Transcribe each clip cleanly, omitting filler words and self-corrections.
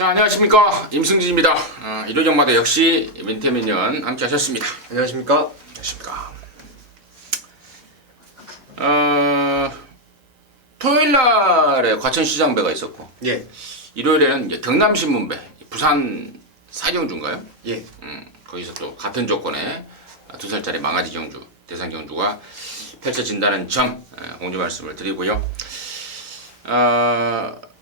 자, 안녕하십니까, 임승진입니다. 일요일마다 역시 민태민연 함께 하셨습니다. 안녕하십니까? 안녕하십니까. 토요일날에 과천시장배가 있었고, 예. 일요일에는 이제 경남신문배, 부산 사경주인가요? 예. 거기서 또 같은 조건에 2살짜리 망아지 경주, 대상 경주가 펼쳐진다는 점 공지 말씀을 드리고요.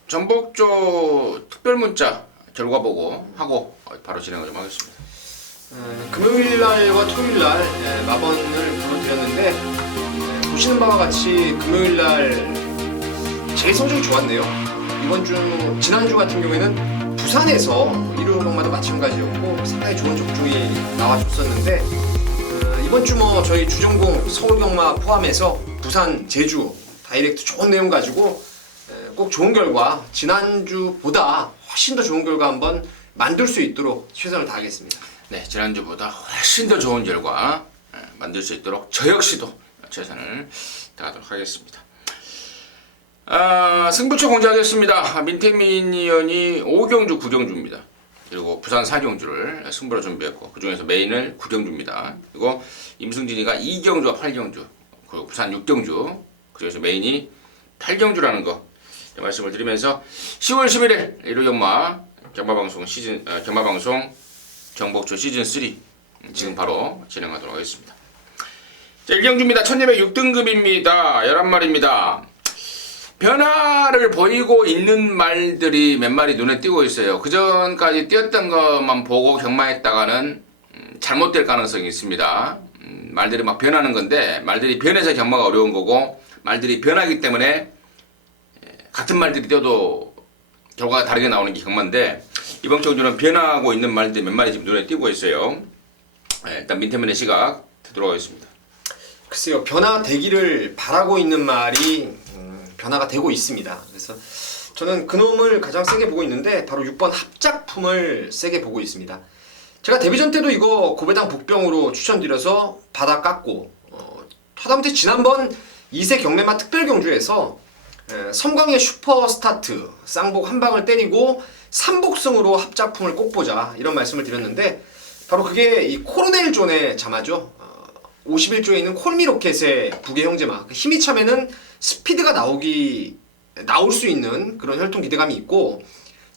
전북조 특별문자 결과 보고 하고 바로 진행을 좀 하겠습니다. 금요일날과 토요일날 마번을 불러드렸는데 보시는 바와 같이 금요일날 제일 성적이 좋았네요. 지난주 같은 경우에는 부산에서 일요일마다 마찬가지였고 상당히 좋은 적중이 나와줬었는데 이번 주 저희 주전공 서울경마 포함해서 부산, 제주 다이렉트 좋은 내용 가지고 꼭 좋은 결과, 지난주보다 훨씬 더 좋은 결과 한번 만들 수 있도록 최선을 다하겠습니다. 네, 지난주보다 훨씬 더 좋은 결과 만들 수 있도록 저 역시도 최선을 다하도록 하겠습니다. 승부처 공지하겠습니다. 민태민 의원이 5경주 9경주입니다. 그리고 부산 4경주를 승부로 준비했고 그 중에서 메인을 9경주입니다. 그리고 임승진이가 2경주와 8경주, 그리고 부산 6경주, 그중에서 메인이 8경주라는 거 말씀을 드리면서 10월 11일 일요일마 경마방송 경복초 시즌 3 지금 바로 진행하도록 하겠습니다. 자, 1경주입니다. 1206등급입니다. 11마리입니다. 변화를 보이고 있는 말들이 몇 마리 눈에 띄고 있어요. 그 전까지 띄었던 것만 보고 경마했다가는 잘못될 가능성이 있습니다. 말들이 막 변하는 건데 말들이 변해서 경마가 어려운 거고 말들이 변하기 때문에 같은 말들이 띄어도 결과가 다르게 나오는 게 경마인데 이번 경주는 변하고 있는 말들이 몇 마리 지금 눈에 띄고 있어요. 일단 민태민의 시각 듣도록 하겠습니다. 글쎄요, 변화되기를 바라고 있는 말이 변화가 되고 있습니다. 그래서 저는 그놈을 가장 세게 보고 있는데 바로 6번 합작품을 세게 보고 있습니다. 제가 데뷔전 때도 이거 고배당 복병으로 추천드려서 받아 깎고 하다못해 지난번 2세 경매마 특별경주에서 섬광의 슈퍼스타트 쌍복 한 방을 때리고 3복승으로 합작품을 꼭 보자 이런 말씀을 드렸는데 바로 그게 이 코로넬 존의 자마죠. 51조에 있는 콜미로켓의 북의 형제마. 힘이 차면은 스피드가 나올 수 있는 그런 혈통 기대감이 있고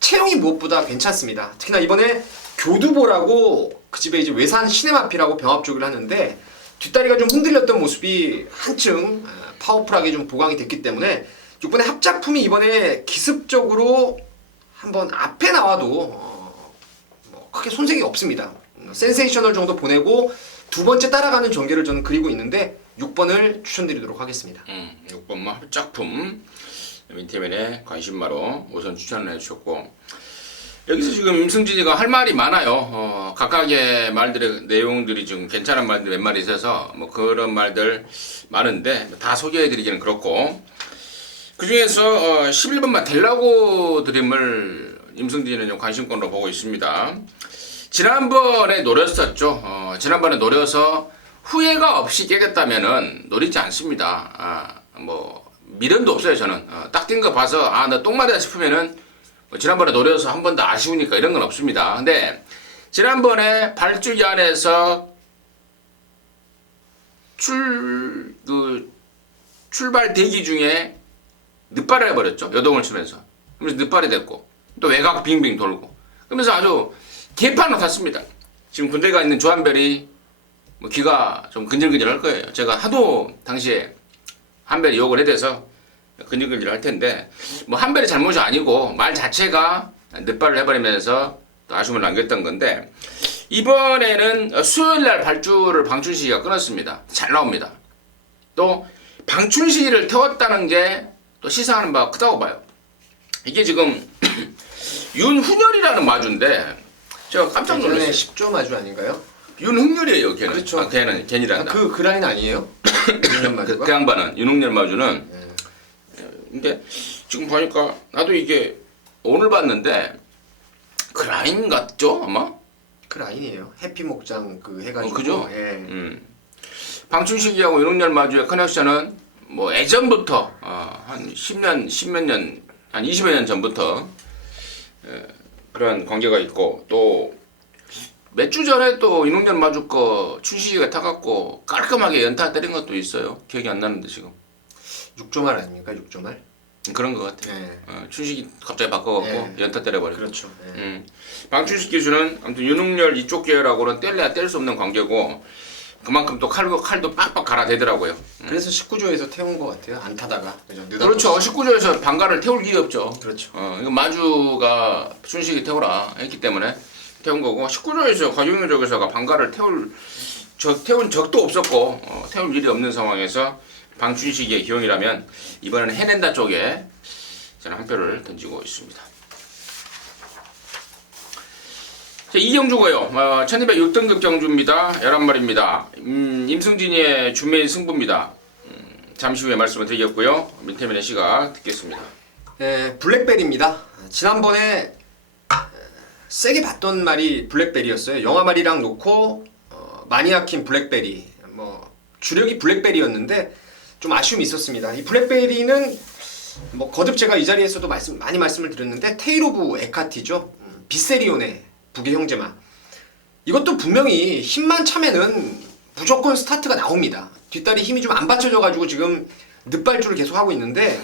체형이 무엇보다 괜찮습니다. 특히나 이번에 교두보라고 그 집에 이제 외산 시네마피라고 병합조기를 하는데 뒷다리가 좀 흔들렸던 모습이 한층 파워풀하게 좀 보강이 됐기 때문에 6번의 합작품이 이번에 기습적으로 한번 앞에 나와도 크게 손색이 없습니다. 센세이셔널 정도 보내고 두 번째 따라가는 전개를 저는 그리고 있는데 6번을 추천드리도록 하겠습니다. 6번마 합작품 민태민의 관심마로 우선 추천을 해주셨고 여기서 지금 임승진이가 할 말이 많아요. 각각의 말들의 내용들이 좀 괜찮은 말들 몇 마리 있어서 그런 말들 많은데 다 소개해드리기는 그렇고 그 중에서 11번만 델라고 드림을 임승진은 좀 관심권으로 보고 있습니다. 지난번에 노렸었죠. 지난번에 노려서 후회가 없이 깨겠다면은 노리지 않습니다. 미련도 없어요, 저는. 딱 뛴 거 봐서, 나 똥말이다 싶으면은, 지난번에 노려서 한 번 더 아쉬우니까 이런 건 없습니다. 근데, 지난번에 발주기 안에서 출발 대기 중에 늦발을 해버렸죠. 여동을 치면서. 그러면서 늦발이 됐고, 또 외곽 빙빙 돌고. 그러면서 아주 개판을 탔습니다. 지금 군대가 있는 조한별이 귀가 좀 근질근질 할 거예요. 제가 하도 당시에 한별이 욕을 해대서 근질근질 할 텐데, 한별이 잘못이 아니고 말 자체가 늦발을 해버리면서 또 아쉬움을 남겼던 건데, 이번에는 수요일날 발주를 방춘식이가 끊었습니다. 잘 나옵니다. 또 방춘식이를 태웠다는 게 또 시사하는 바가 크다고 봐요. 이게 지금 윤훈열이라는 마주인데 제가 깜짝 놀랐어요. 10조 마주 아닌가요? 윤흥렬이에요, 걔는. 그렇죠. 걔니란다. 그 라인 아니에요? 그 양반은, 윤흥렬 마주는. 근데 지금 보니까 나도 이게 오늘 봤는데 그 라인 같죠, 아마? 그 라인이에요. 해피 목장 해가지고. 그죠? 예. 방춘식이하고 윤흥렬 마주의 커넥션은 예전부터 한 10몇 년, 한 20여 년 전부터 그런 관계가 있고 또 몇 주 전에 또 이농년 마주 거 춘식이가 타갖고 깔끔하게 연타 때린 것도 있어요. 기억이 안 나는데 지금 6조말 아닙니까? 6조말? 그런 것 같아. 네. 춘식이 갑자기 바꿔갖고 연타 때려버리고. 그렇죠. 네. 방춘식 기수는 아무튼 윤흥열 이쪽 계열하고는 뗄래야 뗄 수 없는 관계고 그만큼 또 칼도 빡빡 갈아대더라고요. 그래서 19조에서 태운 것 같아요. 안 타다가. 그죠? 그렇죠. 19조에서 방가를 태울 일이 없죠. 그렇죠. 이거 마주가 춘식이 태우라 했기 때문에 태운 거고 19조에서 과중형 쪽에서가 방가를 태운 적도 없었고 태울 일이 없는 상황에서 방춘식의 기용이라면 이번에는 해낸다 쪽에 저는 한 표를 던지고 있습니다. 자, 이경주고요. 1206등급 경주입니다. 11마리입니다. 임승진이의 준매인 승부입니다. 잠시 후에 말씀을 드리겠고요. 민태민의 시각 듣겠습니다. 네, 블랙벨입니다. 지난번에 세게 봤던 말이 블랙벨이었어요. 영아말이랑 놓고 많이 약힌 블랙벨이 뭐 주력이 블랙벨이었는데 좀 아쉬움이 있었습니다. 이 블랙베리는 뭐 거듭 제가 이 자리에서도 많이 말씀을 드렸는데 테이로브 에카티죠. 비세리온의 북의 형제마. 이것도 분명히 힘만 차면은 무조건 스타트가 나옵니다. 뒷다리 힘이 좀 안 받쳐져가지고 지금 늑발주를 계속 하고 있는데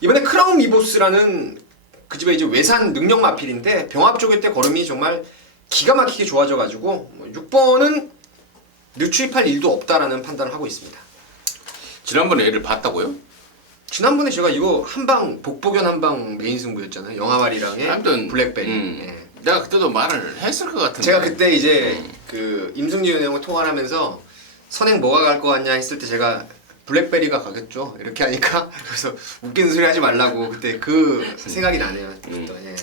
이번에 크라운 미보스라는 그 집의 이제 외산 능력 마필인데 병합 쪽일 때 걸음이 정말 기가 막히게 좋아져가지고 6번은 늦추입할 일도 없다라는 판단을 하고 있습니다. 지난번에 얘를 봤다고요? 지난번에 제가 이거 한방 복복연 한방 메인 승부였잖아요. 영아말이랑의 아무튼 블랙베리. 예. 내가 그때도 말을 했을 것 같은데 제가 그때 이제 그 임승진 의원하고 통화를 하면서 선행 뭐가 갈 것 같냐 했을 때 제가 블랙베리가 가겠죠 이렇게 하니까 그래서 웃기는 소리 하지 말라고 그때 그 생각이 나네요. 예.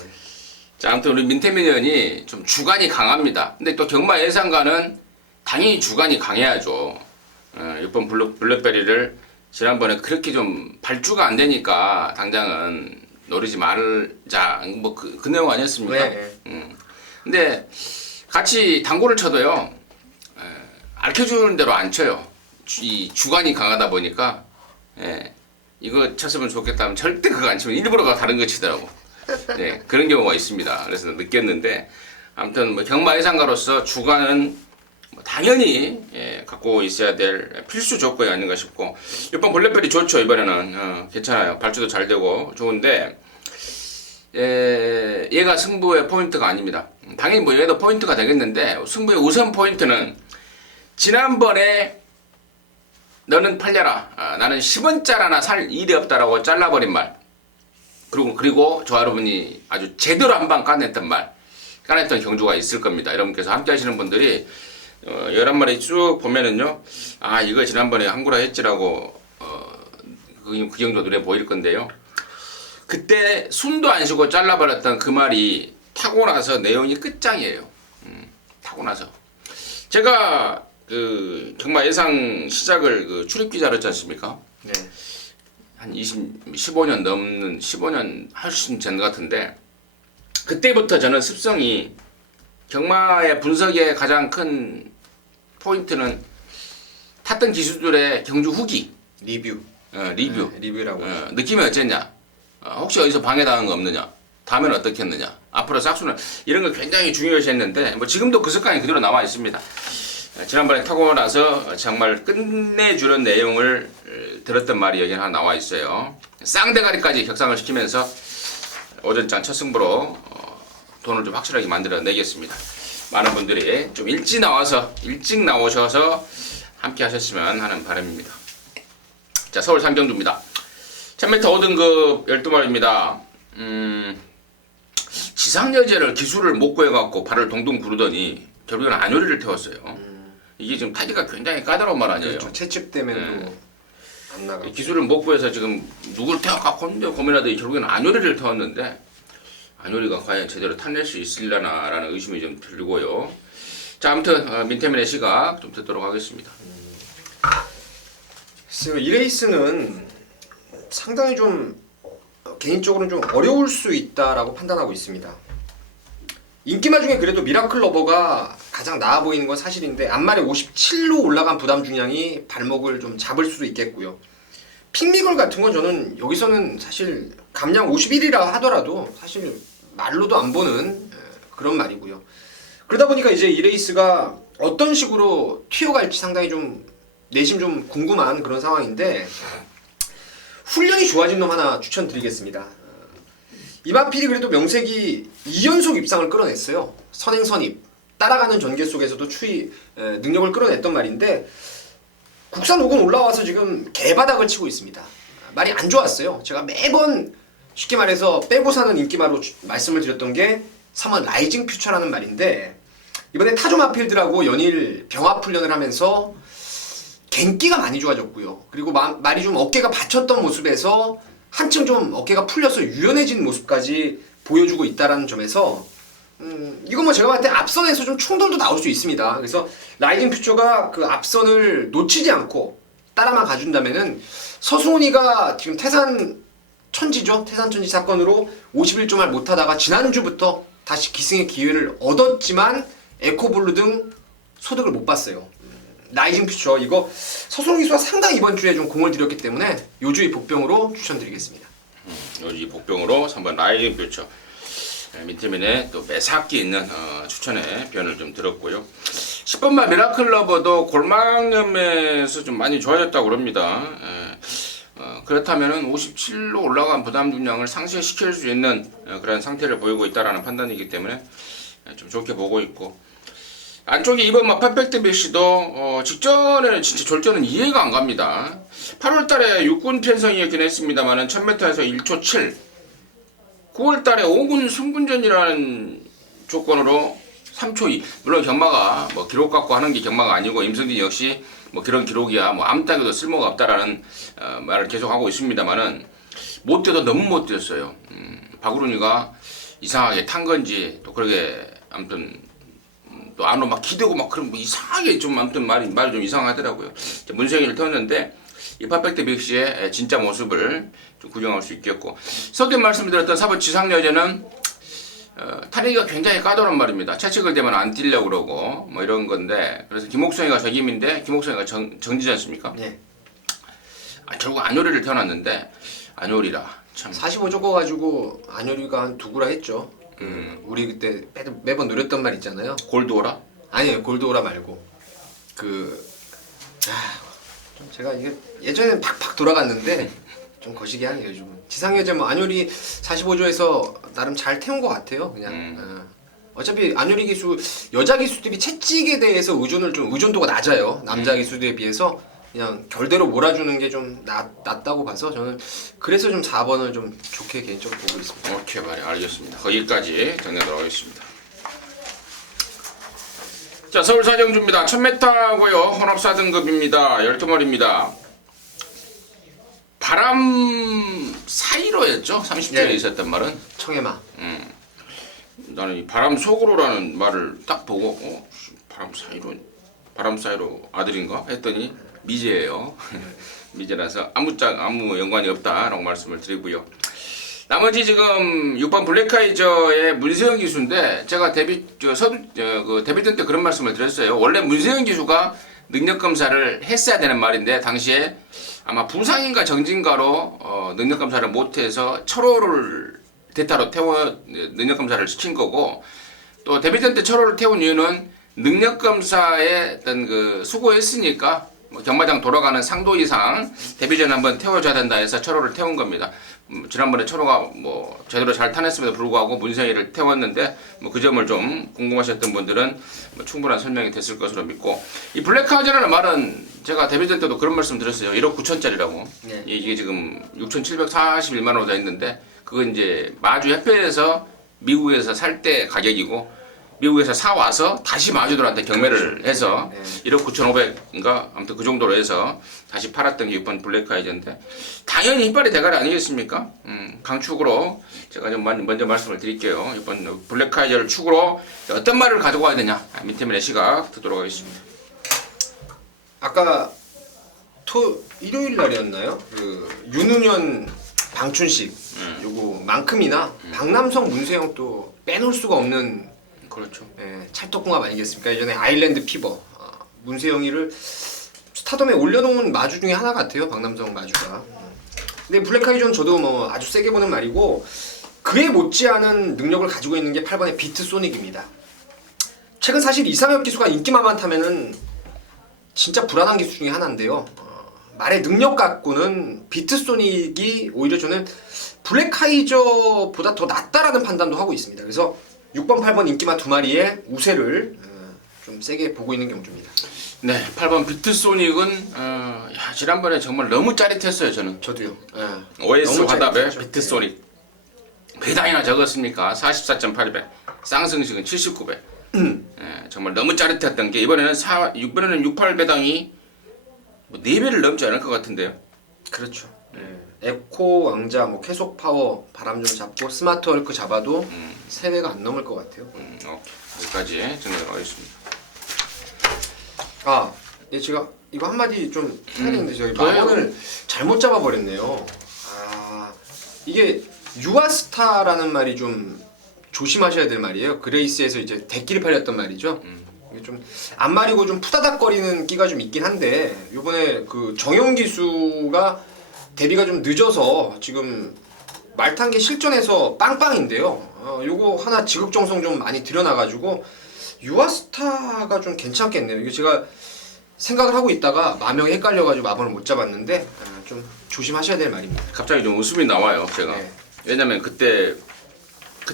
자, 아무튼 우리 민태민 의원이 좀 주관이 강합니다. 근데 또 경마 예상가는 당연히 주관이 강해야죠. 6번 블랙베리를 지난번에 그렇게 좀 발주가 안 되니까 당장은 노리지 말자 뭐 그 내용 아니었습니까? 네. 근데 같이 당구를 쳐도요 알려주는 대로 안 쳐요. 이 주관이 강하다 보니까 이거 쳤으면 좋겠다 하면 절대 그거 안 치면 일부러가 다른 거 치더라고. 네, 그런 경우가 있습니다. 그래서 느꼈는데 아무튼 뭐 경마 예상가로서 주관은 당연히 갖고 있어야 될 필수 조건이 아닌가 싶고 6번 블랙베리 좋죠. 이번에는 괜찮아요. 발주도 잘 되고 좋은데 얘가 승부의 포인트가 아닙니다. 당연히 뭐 얘도 포인트가 되겠는데 승부의 우선 포인트는 지난번에 너는 팔려라. 나는 10원짜리 하나 살 일이 없다라고 잘라버린 말. 그리고 저 여러분이 아주 제대로 한 방 까냈던 경주가 있을 겁니다. 여러분께서 함께 하시는 분들이 11마리 쭉 보면은요, 아, 이거 지난번에 한구라 했지라고, 그 경주가 눈에 보일 건데요. 그때 숨도 안 쉬고 잘라버렸던 그 말이 타고 나서 내용이 끝장이에요. 타고 나서. 제가 그 경마 예상 시작을 그 출입 기자로 했지 않습니까? 네. 한 15년 넘는, 15년 훨씬 전 같은데, 그때부터 저는 습성이 경마의 분석의 가장 큰 포인트는 탔던 기수들의 경주 후기 리뷰. 리뷰 네, 리뷰라고. 느낌이 어쨌냐, 혹시 어디서 방해당한 거 없느냐, 다음에는 어떻게 했느냐, 앞으로 싹수는 이런 걸 굉장히 중요시 했는데 뭐 지금도 그 습관이 그대로 남아 있습니다. 지난번에 타고 나서 정말 끝내주는 내용을 들었던 말이 여기 하나 나와 있어요. 쌍대가리까지 격상을 시키면서 오전장 첫 승부로 돈을 좀 확실하게 만들어 내겠습니다. 많은 분들이 좀 일찍 나오셔서 함께 하셨으면 하는 바람입니다. 자, 서울 삼경주입니다. 1000m 5등급 12마리입니다. 지상여제를 기술을 못 구해갖고 발을 동동 구르더니 결국에는 안효리를 태웠어요. 이게 지금 타기가 굉장히 까다로운 말 아니에요. 그렇죠. 채찍 때문에 안 나가. 기술을 못 구해서 지금 누굴 태워갖고 고민하더니 결국에는 안효리를 태웠는데 안효리가 과연 제대로 타낼 수 있으려나라는 의심이 좀 들고요. 자, 아무튼 민태민의 시각 좀 듣도록 하겠습니다. 글쎄요, 이 레이스는 상당히 좀 개인적으로는 좀 어려울 수 있다라고 판단하고 있습니다. 인기마 중에 그래도 미라클 러버가 가장 나아 보이는 건 사실인데 앞말에 57로 올라간 부담 중량이 발목을 좀 잡을 수도 있겠고요. 핑미걸 같은 건 저는 여기서는 사실 감량 51이라 하더라도 사실 말로도 안 보는 그런 말이고요. 그러다 보니까 이제 이 레이스가 어떤 식으로 튀어갈지 상당히 좀 내심 좀 궁금한 그런 상황인데 훈련이 좋아진 놈 하나 추천드리겠습니다. 이마필이 그래도 명색이 2연속 입상을 끌어냈어요. 선행선입 따라가는 전개 속에서도 추이 능력을 끌어냈던 말인데 국산 5군 올라와서 지금 개바닥을 치고 있습니다. 말이 안 좋았어요. 제가 매번 쉽게 말해서 빼고 사는 인기마로 말씀을 드렸던 게 3원 라이징 퓨처라는 말인데 이번에 타조 마필드라고 연일 병합 훈련을 하면서 갱기가 많이 좋아졌고요. 그리고 말이 좀 어깨가 받쳤던 모습에서 한층 좀 어깨가 풀려서 유연해진 모습까지 보여주고 있다는 점에서 이건 뭐 제가 봤을 때 앞선에서 좀 충돌도 나올 수 있습니다. 그래서 라이징 퓨처가 그 앞선을 놓치지 않고 따라만 가준다면은 서승훈이가 지금 태산 천지죠. 태산 천지 사건으로 51점을 못하다가 지난주부터 다시 기승의 기회를 얻었지만 에코블루 등 소득을 못 봤어요. 라이징 퓨처 이거 서승훈 기수가 상당히 이번 주에 좀 공을 들였기 때문에 요주의 복병으로 추천드리겠습니다. 요주의 복병으로 3번 라이징 퓨처. 민태민의 또 매사기 있는 추천의 변을 좀 들었고요. 10번마 미라클 러버도 골망염에서 좀 많이 좋아졌다고 그럽니다. 그렇다면 57로 올라간 부담 중량을 상쇄시킬 수 있는 그런 상태를 보이고 있다라는 판단이기 때문에 좀 좋게 보고 있고, 안쪽에 2번마 퍼펙트 비시도 직전에는 진짜 졸전은 이해가 안 갑니다. 8월달에 6군 편성이었긴 했습니다만은 1000m에서 1초 7, 9월달에 5군 승군전이라는 조건으로 3초 2. 물론 경마가 뭐 기록 갖고 하는 게 경마가 아니고 임승진 역시 뭐 그런 기록이야 뭐 아무짝에도 쓸모가 없다라는 말을 계속 하고 있습니다만은 못 뛰어도 너무 못 뛰었어요. 박우run이가 이상하게 탄 건지 또 그러게 아무튼 또 안으로 막 기대고 막 그런 뭐 이상하게 좀 아무튼 말이 좀 이상하더라고요. 문세영이를 태웠는데 이 퍼펙트 빅시의 진짜 모습을 좀 구경할 수 있겠고, 서두에 말씀드렸던 4번 지상여제는 타리기가 굉장히 까다로운 말입니다. 채찍을 대면 안 뛰려고 그러고 뭐 이런 건데, 그래서 김옥성이가 적임인데 김옥성이가 정지지 않습니까? 네. 결국 안효리를 태어났는데 안효리라 참 45 적어가지고 안효리가 한 두 구라 했죠. 우리 그때 매번 노렸던 말 있잖아요. 골드오라? 아니에요, 골드오라 말고 좀 제가 이게 예전에는 팍팍 돌아갔는데 좀 거시기 하네요 요즘은. 지상여제 뭐 안효리 45조에서 나름 잘 태운 것 같아요. 그냥 어차피 안효리 기수 여자 기수들이 채찍에 대해서 의존도가 낮아요. 남자 기수들에 비해서 그냥 결대로 몰아주는 게 좀 낫다고 봐서 저는 그래서 좀 4번을 좀 좋게 개인적으로 보고 있습니다. 오케이, 알겠습니다. 거기까지 정리하도록 하겠습니다. 자, 서울 사정주입니다. 1000m고요. 혼합 4등급입니다. 12마리입니다. 바람 사이로였죠? 30초에 네. 있었던 말은. 청해마. 나는 이 바람 속으로라는 말을 딱 보고 바람 사이로 아들인가 했더니 미제예요. 미제라서 아무 연관이 없다라고 말씀을 드리고요. 나머지 지금 6번 블랙카이저의 문세영 기수인데 제가 데뷔전 때 그런 말씀을 드렸어요. 원래 문세영 기수가 능력 검사를 했어야 되는 말인데 당시에 아마 부상인가 정진가로 능력 검사를 못해서 철호를 대타로 태워 능력 검사를 시킨 거고, 또 데뷔전 때 철호를 태운 이유는 능력 검사에 어떤 그 수고했으니까 뭐 경마장 돌아가는 상도 이상 데뷔전 한번 태워줘야 된다 해서 철호를 태운 겁니다. 지난번에 철호가 뭐 제대로 잘 타냈음에도 불구하고 문세희를 태웠는데 뭐 그 점을 좀 궁금하셨던 분들은 뭐 충분한 설명이 됐을 것으로 믿고, 이 블랙카우즈라는 말은 제가 데뷔전 때도 그런 말씀 드렸어요. 1억 9천짜리라고. 네. 이게 지금 6,741만 원으로 돼 있는데 그건 이제 마주 협회에서 미국에서 살 때 가격이고, 미국에서 사와서 다시 마주들한테 경매를 해서 1억 9,500인가 아무튼 그 정도로 해서 다시 팔았던 게 6번 블랙카이저인데, 당연히 이빨이 대가리 아니겠습니까? 강축으로 제가 좀 먼저 말씀을 드릴게요. 6번 블랙카이저를 축으로 어떤 말을 가지고 와야 되냐, 민태민의 시각 듣도록 하겠습니다. 아까 일요일 날이었나요? 그 윤은현 방춘식 요거만큼이나 박남성 문세영 또 빼놓을 수가 없는 그렇죠. 찰떡궁합 아니겠습니까? 예전에 아일랜드 피버 문세영이를 스타덤에 올려놓은 마주 중에 하나 같아요. 박남성 마주가. 근데 블랙카이전 저도 뭐 아주 세게 보는 말이고, 그에 못지않은 능력을 가지고 있는 게 8번의 비트소닉입니다. 최근 사실 이상엽 기수가 인기만 많다면은 진짜 불안한 기수 중에 하나인데요. 말의 능력 갖고는 비트소닉이 오히려 저는 블랙카이저보다 더 낫다라는 판단도 하고 있습니다. 그래서 6번, 8번 인기마 두 마리의 우세를 좀 세게 보고 있는 경주입니다. 네, 8번 비트소닉은 지난번에 정말 너무 짜릿했어요. 저는 저도요. OS 너무 화답에 짜릿했죠. 비트소닉 배당이나 적었습니까? 44.82배, 쌍승식은 79배. 정말 너무 짜릿했던 게 이번에는 68배당이 뭐 4배를 넘지 않을 것 같은데요. 그렇죠. 에코 왕자, 뭐 계속 파워, 바람 좀 잡고 스마트 헐크 잡아도 3배가 안 넘을 것 같아요. 여기까지 정리하겠습니다. 예, 제가 이거 한마디 좀 해야 되는데 저희 저요? 마번을 잘못 잡아버렸네요. 이게 유아스타라는 말이 좀 조심하셔야 될 말이에요. 그레이스에서 이제 대끼리 팔렸던 말이죠. 이게 좀 앞말이고 좀 푸다닥거리는 끼가 좀 있긴 한데 요번에 그 정영 기수가 데뷔가 좀 늦어서 지금 말탄계 실전에서 빵빵인데요. 요거 하나 지극정성 좀 많이 들여놔가지고 유아스타가 좀 괜찮겠네요. 이게 제가 생각을 하고 있다가 마명이 헷갈려가지고 마번을 못 잡았는데 좀 조심하셔야 될 말입니다. 갑자기 좀 웃음이 나와요. 제가 네. 왜냐면 그때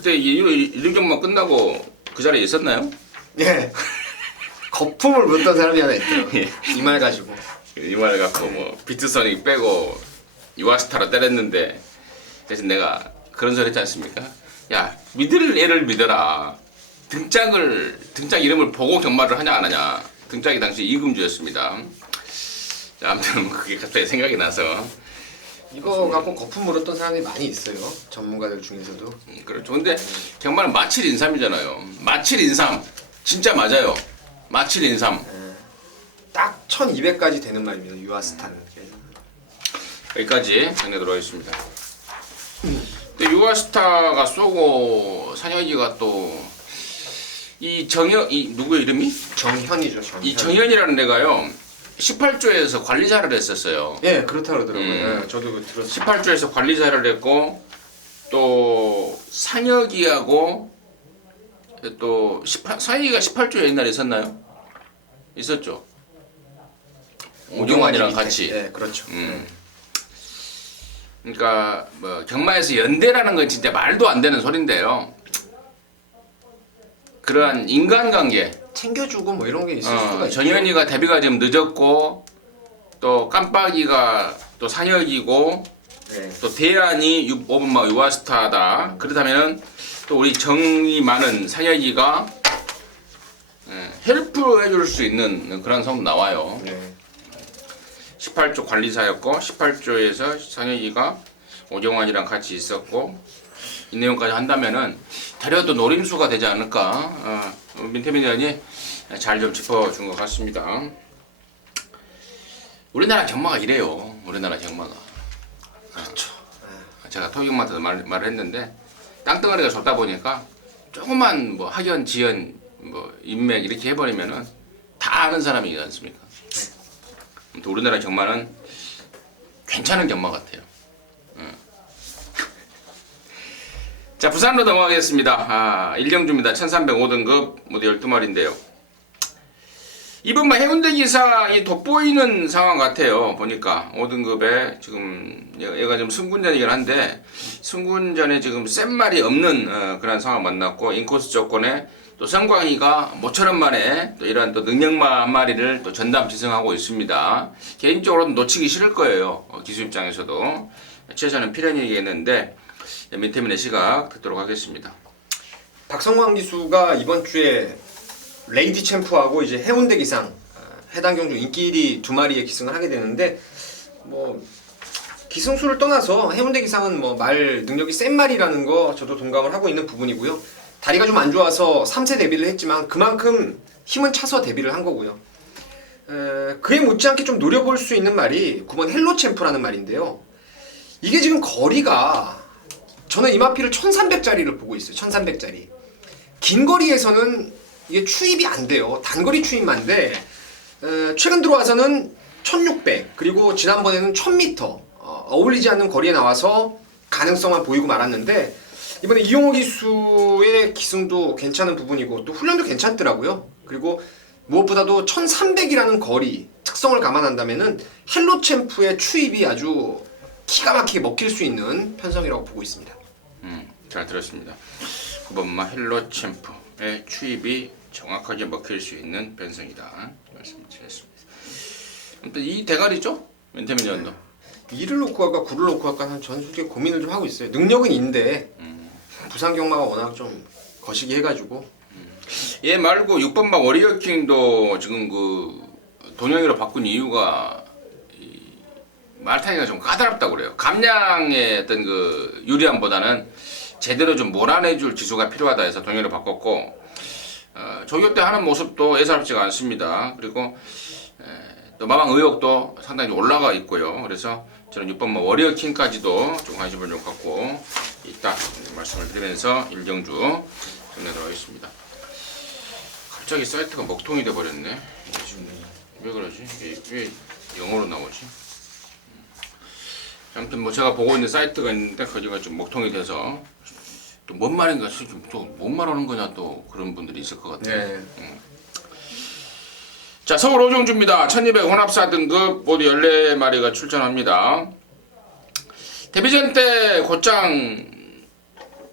이륙경만 끝나고 그 자리에 있었나요? 예. 거품을 묻던 사람이 하나 있더라고요. 예. 이 말 가지고. 이 말 갖고 뭐 비트소닉 빼고 유아스타로 때렸는데 대신 내가 그런 소리 했지 않습니까? 야, 믿을 애를 믿어라. 등짝 이름을 보고 경마를 하냐 안 하냐. 등짝이 당시 이금주였습니다. 자, 아무튼 그게 갑자기 생각이 나서 이거 갖고 거품 물었던 사람이 많이 있어요. 전문가들 중에서도. 그렇죠. 근데 정말 마칠인삼이잖아요. 마칠인삼 진짜 맞아요. 마칠인삼. 딱 1200까지 되는 말입니다. 유아스타는. 여기까지 정리하도록 하겠습니다. 근데 유아스타가 쏘고 산혁이가 또 이 누구의 이름이? 정현이죠. 정현. 이 정현이라는 애가요 18조에서 관리자를 했었어요. 예, 그렇다 그러더라고요. 예, 저도 그거 들었어요. 18조에서 관리자를 했고 또 상혁이하고 또 상혁이가 18조에 옛날에 있었나요? 있었죠. 오경환이랑 밑에. 같이. 예, 그렇죠. 그러니까 뭐 경마에서 연대라는 건 진짜 말도 안 되는 소린데요. 그러한 인간관계. 챙겨주고 뭐 이런 게 있을 수가 있죠. 정현이가 데뷔가 좀 늦었고 또 깜빡이가 또 상혁이고 네. 또 대안이 5번마 유아스타다. 그렇다면은 또 우리 정이 많은 상혁이가 헬프 해줄 수 있는 그런 성도 나와요. 네. 18조 관리사였고 18조에서 상혁이가 오정환이랑 같이 있었고 이 내용까지 한다면은 대려도 노림수가 되지 않을까. 민태민 의원이 잘 좀 짚어준 것 같습니다. 우리나라 경마가 이래요. 우리나라 경마가. 그렇죠. 제가 토익마트도 말을 했는데 땅덩어리가 좁다 보니까 조그만 뭐 학연, 지연, 뭐 인맥 이렇게 해버리면은 다 아는 사람이지 않습니까? 아무튼 우리나라 경마는 괜찮은 경마 같아요. 자, 부산으로 넘어가겠습니다. 1경주입니다. 1305등급 모두 12마리인데요. 이번만 해운대 기상이 돋보이는 상황 같아요. 보니까 5등급에 지금 얘가 좀 승군전이긴 한데 승군전에 지금 센 말이 없는 그런 상황 만났고 인코스 조건에 또 성광이가 모처럼 만에 또 이러한 또 능력마 한 마리를 또 전담 지승하고 있습니다. 개인적으로는 놓치기 싫을 거예요. 기수 입장에서도 최소한 필연이겠는데 민태민의 시각 듣도록 하겠습니다. 박성광 기수가 이번 주에 레이디 챔프하고 이제 해운대 기상 해당 경주 인기 1위 두 마리의 기승을 하게 되는데 뭐 기승수를 떠나서 해운대 기상은 뭐 말 능력이 센 말이라는 거 저도 동감을 하고 있는 부분이고요. 다리가 좀 안 좋아서 3세 데뷔를 했지만 그만큼 힘은 차서 데뷔를 한 거고요. 그에 못지않게 좀 노려볼 수 있는 말이 9번 헬로 챔프라는 말인데요. 이게 지금 거리가 저는 이마피를 1300짜리를 보고 있어요. 1300짜리. 긴 거리에서는 이게 추입이 안 돼요. 단거리 추입만 돼. 최근 들어와서는 1600 그리고 지난번에는 1000m 어울리지 않는 거리에 나와서 가능성만 보이고 말았는데 이번에 이용호 기수의 기승도 괜찮은 부분이고 또 훈련도 괜찮더라고요. 그리고 무엇보다도 1300이라는 거리 특성을 감안한다면은 헬로 챔프의 추입이 아주 기가 막히게 먹힐 수 있는 편성이라고 보고 있습니다. 잘 들었습니다. 9번마 헬로 챔프의 추입이 정확하게 먹힐 수 있는 변성이다 말씀드렸습니다. 아무튼 이 대가리죠? 멘테민 연도. 2를 놓고 할까 9를 놓고 할까 저는 솔직히 고민을 좀 하고 있어요. 능력은 있는데 부상 경마가 워낙 좀 거시기 해가지고. 얘 말고 6번마 워리어킹도 지금 그 동영이로 바꾼 이유가 말 타기가 좀 까다롭다고 그래요. 감량의 어떤 그 유리함보다는 제대로 좀 몰아내줄 기수가 필요하다 해서 동영이로 바꿨고, 조교 때 하는 모습도 예사롭지가 않습니다. 그리고 또 마방 의욕도 상당히 올라가 있고요. 그래서 저는 6번마 워리어킹까지도 좀 관심을 좀 갖고 있다 말씀을 드리면서 일경주 정리하도록 하겠습니다. 갑자기 사이트가 먹통이 돼버렸네. 왜 그러지? 왜 영어로 나오지? 아무튼 뭐 제가 보고 있는 사이트가 있는데 거기가 좀 먹통이 돼서 또 뭔 말인가 또뭔 말하는 거냐 또 그런 분들이 있을 것 같아요. 네. 자, 서울 오종주입니다. 1200 혼합사 등급 모두 14마리가 출전합니다. 데뷔전 때 곧장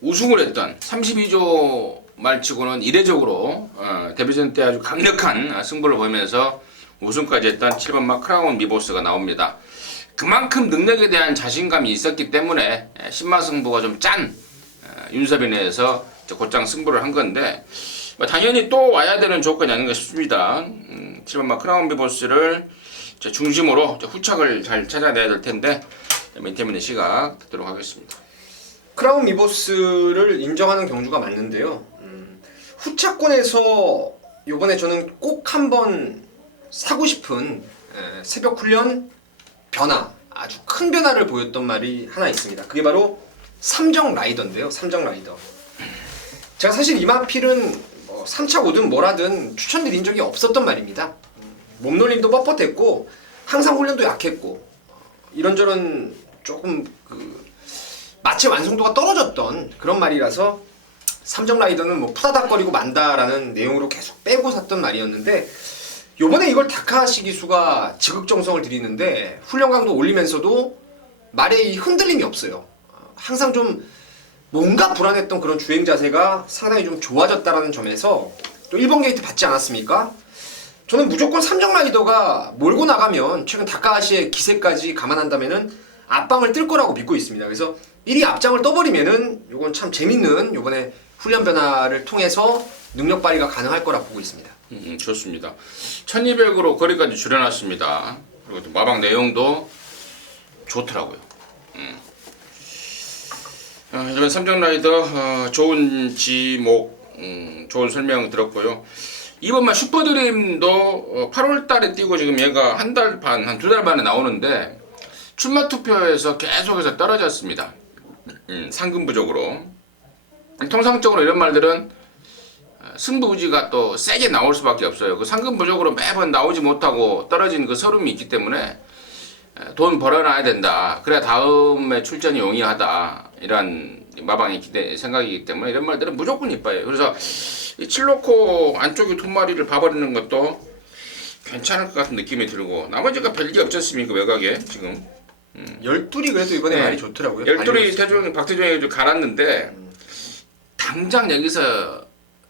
우승을 했던 32조 말치고는 이례적으로 데뷔전 때 아주 강력한 승부를 보이면서 우승까지 했던 7번마 크라운 미보스가 나옵니다. 그만큼 능력에 대한 자신감이 있었기 때문에 신마승부가 좀 짠 윤섭인에서 곧장 승부를 한 건데 당연히 또 와야 되는 조건이 아닌가 싶습니다. 7번마 크라운 미보스를 중심으로 후착을 잘 찾아내야 될 텐데 멘테민의 시각 듣도록 하겠습니다. 크라운 미보스를 인정하는 경주가 맞는데요. 후차권에서 요번에 저는 꼭 한번 사고 싶은 새벽 훈련 변화, 아주 큰 변화를 보였던 말이 하나 있습니다. 그게 바로 삼정 라이더인데요. 삼정 라이더. 제가 사실 이 마필은 3차 5든 뭐라든 추천드린 적이 없었던 말입니다. 몸놀림도 뻣뻣했고 항상 훈련도 약했고 이런저런 조금 마치 완성도가 떨어졌던 그런 말이라서 삼정 라이더는 뭐 푸다닥거리고 만다라는 내용으로 계속 빼고 샀던 말이었는데 요번에 이걸 다카하시 기수가 지극정성을 들이는데 훈련 강도 올리면서도 말에 이 흔들림이 없어요. 항상 좀 뭔가 불안했던 그런 주행 자세가 상당히 좀 좋아졌다라는 점에서 또 1번 게이트 받지 않았습니까? 저는 무조건 삼정 라이더가 몰고 나가면 최근 다카하시의 기세까지 감안한다면은 앞방을 뜰 거라고 믿고 있습니다. 그래서 1위 앞장을 떠버리면은 요건 참 재밌는 요번에 훈련 변화를 통해서 능력 발휘가 가능할 거라 보고 있습니다. 좋습니다. 1200으로 거리까지 줄여놨습니다. 그리고 또 마방 내용도 좋더라고요. 이번 삼정라이더 좋은 지목, 좋은 설명 들었고요. 이번만 슈퍼드림도 8월달에 뛰고 지금 얘가 한 달 반, 한 2달 반에 나오는데 출마 투표에서 계속해서 떨어졌습니다. 상금 부족으로. 통상적으로 이런 말들은 승부지가 또 세게 나올 수밖에 없어요. 그 상금 부족으로 매번 나오지 못하고 떨어진 그 서름이 있기 때문에 돈 벌어놔야 된다. 그래야 다음에 출전이 용이하다. 이런 마방의 생각이기 때문에 이런 말들은 무조건 이뻐요. 그래서 이 칠로코 안쪽에 두 마리를 봐버리는 것도 괜찮을 것 같은 느낌이 들고 나머지가 별게 없지 않습니까? 외곽에 지금. 열둘이 그래도 이번에 말이 좋더라고요. 열둘이 박태종이 좀 갈았는데 당장 여기서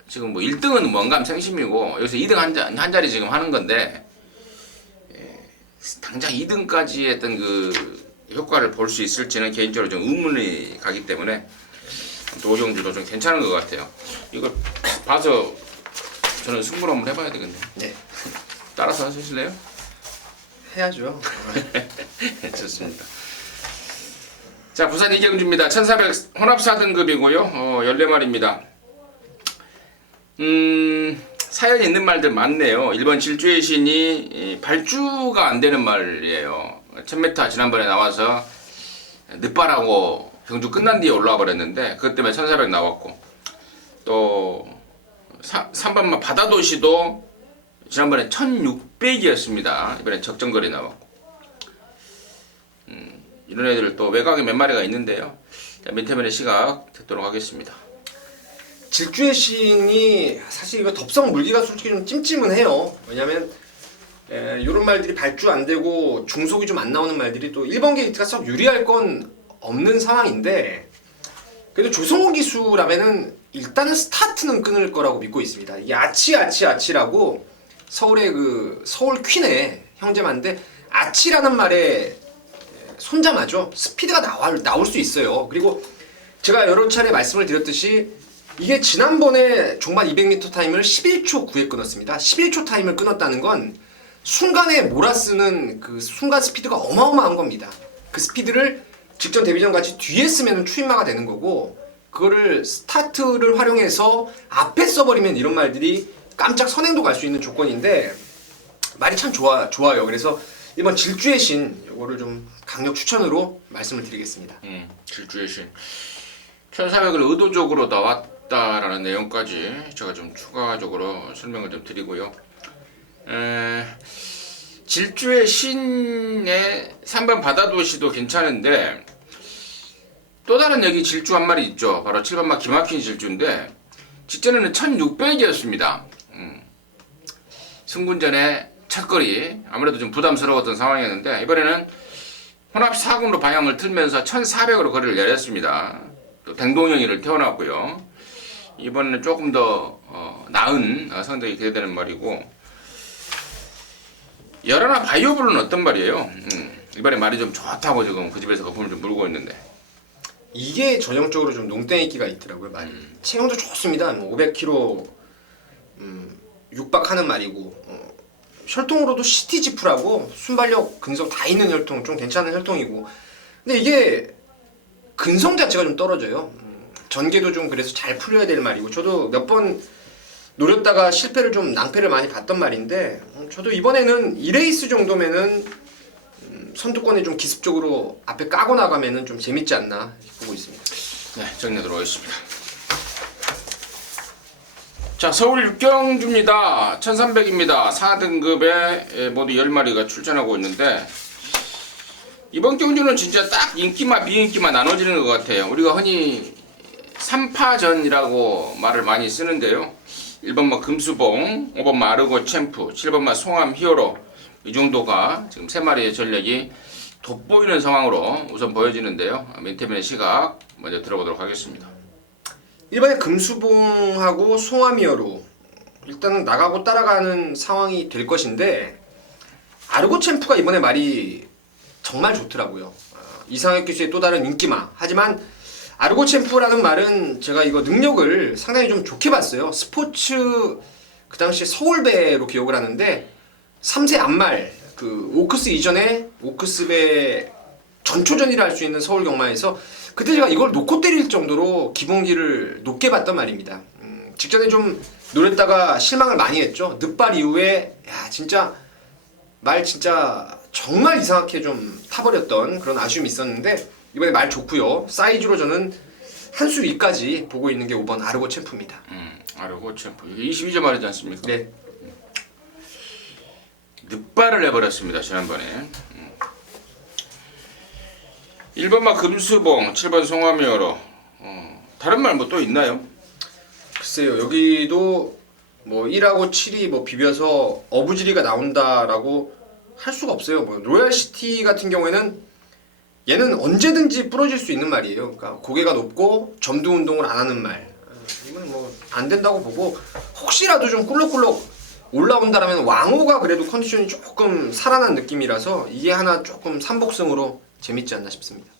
지금 뭐 1등은 뭔가 생심이고 여기서 2등 한 자리 지금 하는 건데 당장 2등까지 했던 그 효과를 볼 수 있을지는 개인적으로 좀 의문이 가기 때문에 오종주도 좀 괜찮은 것 같아요. 이걸 봐서 저는 승부를 한번 해봐야 되겠네. 네. 따라서 하실래요? 해야죠. 좋습니다. 자, 부산 이경주입니다. 1400 혼합사 등급이고요. 14마리입니다. 사연이 있는 말들 많네요. 1번 질주의 신이 발주가 안 되는 말이에요. 1000m 지난번에 나와서 늦바라고 경주 끝난 뒤에 올라와 버렸는데 그것 때문에 1400 나왔고 또 3번만 바다도시도 지난번에 1600이었습니다. 이번에 적정거리 나왔고 이런 애들 또 외곽에 몇 마리가 있는데요. 자, 민태면의 시각 듣도록 하겠습니다. 질주의 신이 사실 이거 덥석 물기가 솔직히 좀 찜찜은 해요. 왜냐면 이런 말들이 발주 안 되고 중속이 좀 안 나오는 말들이 또 1번 게이트가 썩 유리할 건 없는 상황인데, 그래도 조성호 기수라면은 일단은 스타트는 끊을 거라고 믿고 있습니다. 이게 아치라고 서울의 그 서울 퀸의 형제만데, 아치라는 말에 손자마죠. 스피드가 나올 수 있어요. 그리고 제가 여러 차례 말씀을 드렸듯이 이게 지난번에 종반 200m 타임을 11초 9에 끊었습니다. 11초 타임을 끊었다는 건 순간에 몰아쓰는 그 순간 스피드가 어마어마한 겁니다. 그 스피드를 직전 데뷔전 같이 뒤에 쓰면 추임마가 되는 거고, 그거를 스타트를 활용해서 앞에 써버리면 이런 말들이 깜짝 선행도 갈 수 있는 조건인데, 말이 참 좋아요. 그래서 이번 질주의 신 요거를 좀 강력 추천으로 말씀을 드리겠습니다. 질주의 신 1400을 의도적으로 나왔다라는 내용까지 제가 좀 추가적으로 설명을 좀 드리고요. 질주의 신의 3번 바다도시도 괜찮은데, 또 다른 여기 질주 한 마리 있죠. 바로 7번마 기막힌 질주인데, 직전에는 1600이었습니다. 승군전의 첫거리 아무래도 좀 부담스러웠던 상황이었는데, 이번에는 혼합 4군으로 방향을 틀면서 1400으로 거리를 내렸습니다. 또 댕동영이를 태워놨고요. 이번에는 조금 더 나은 성적이 기대되는 말이고, 열하나 바이오블은 어떤 말이에요? 이번에 말이 좀 좋다고 지금 그 집에서 거품을 좀 물고 있는데, 이게 전형적으로 좀 농땡이기가 있더라고요. 말이 체형도 좋습니다. 500kg 육박하는 말이고, 혈통으로도 시티지프라고 순발력, 근성 다 있는 혈통, 좀 괜찮은 혈통이고, 근데 이게 근성 자체가 좀 떨어져요. 전개도 좀 그래서 잘 풀려야 될 말이고, 저도 몇 번 노렸다가 실패를 좀 낭패를 많이 봤던 말인데, 저도 이번에는 2레이스 정도면은 선두권에 좀 기습적으로 앞에 까고 나가면은 좀 재밌지 않나 보고 있습니다. 네, 정리하도록 하겠습니다. 자, 서울 육경주입니다. 1300입니다. 4등급에 모두 10마리가 출전하고 있는데, 이번 경주는 진짜 딱 인기만 비인기만 나눠지는 것 같아요. 우리가 흔히 3파전이라고 말을 많이 쓰는데요. 1번마 금수봉, 5번마 아르고 챔프, 7번마 송암 히어로, 이 정도가 지금 3마리의 전력이 돋보이는 상황으로 우선 보여지는데요. 민태면의 시각 먼저 들어보도록 하겠습니다. 1번에 금수봉하고 송아미어로 일단은 나가고 따라가는 상황이 될 것인데, 아르고 챔프가 이번에 말이 정말 좋더라고요. 이상혁 기수의 또 다른 인기마. 하지만 아르고 챔프라는 말은 제가 이거 능력을 상당히 좀 좋게 봤어요. 스포츠 그 당시에 서울배로 기억을 하는데, 3세 안말 그 오크스 이전에 오크스배 전초전이라 할 수 있는 서울 경마에서 그때 제가 이걸 놓고 때릴 정도로 기본기를 높게 봤단 말입니다. 직전에 좀 노렸다가 실망을 많이 했죠. 늑발 이후에 진짜 말 진짜 정말 이상하게 좀 타버렸던 그런 아쉬움이 있었는데, 이번에 말 좋고요. 사이즈로 저는 한 수 위까지 보고 있는 게 5번 아르고 챔프입니다. 아르고 챔프 22점 말이지 않습니까? 네. 늑발을 내버렸습니다. 지난번에 1번마 금수봉, 7번 송화미어로. 다른 말 뭐 또 있나요? 글쎄요, 여기도 뭐 1하고 7이 뭐 비벼서 어부지리가 나온다라고 할 수가 없어요. 뭐 로얄시티 같은 경우에는 얘는 언제든지 부러질 수 있는 말이에요. 그러니까 고개가 높고 점두 운동을 안 하는 말. 이건 뭐 안 된다고 보고, 혹시라도 좀 꿀럭꿀럭 올라온다라면 왕호가 그래도 컨디션이 조금 살아난 느낌이라서 이게 하나 조금 삼복승으로 재밌지 않나 싶습니다.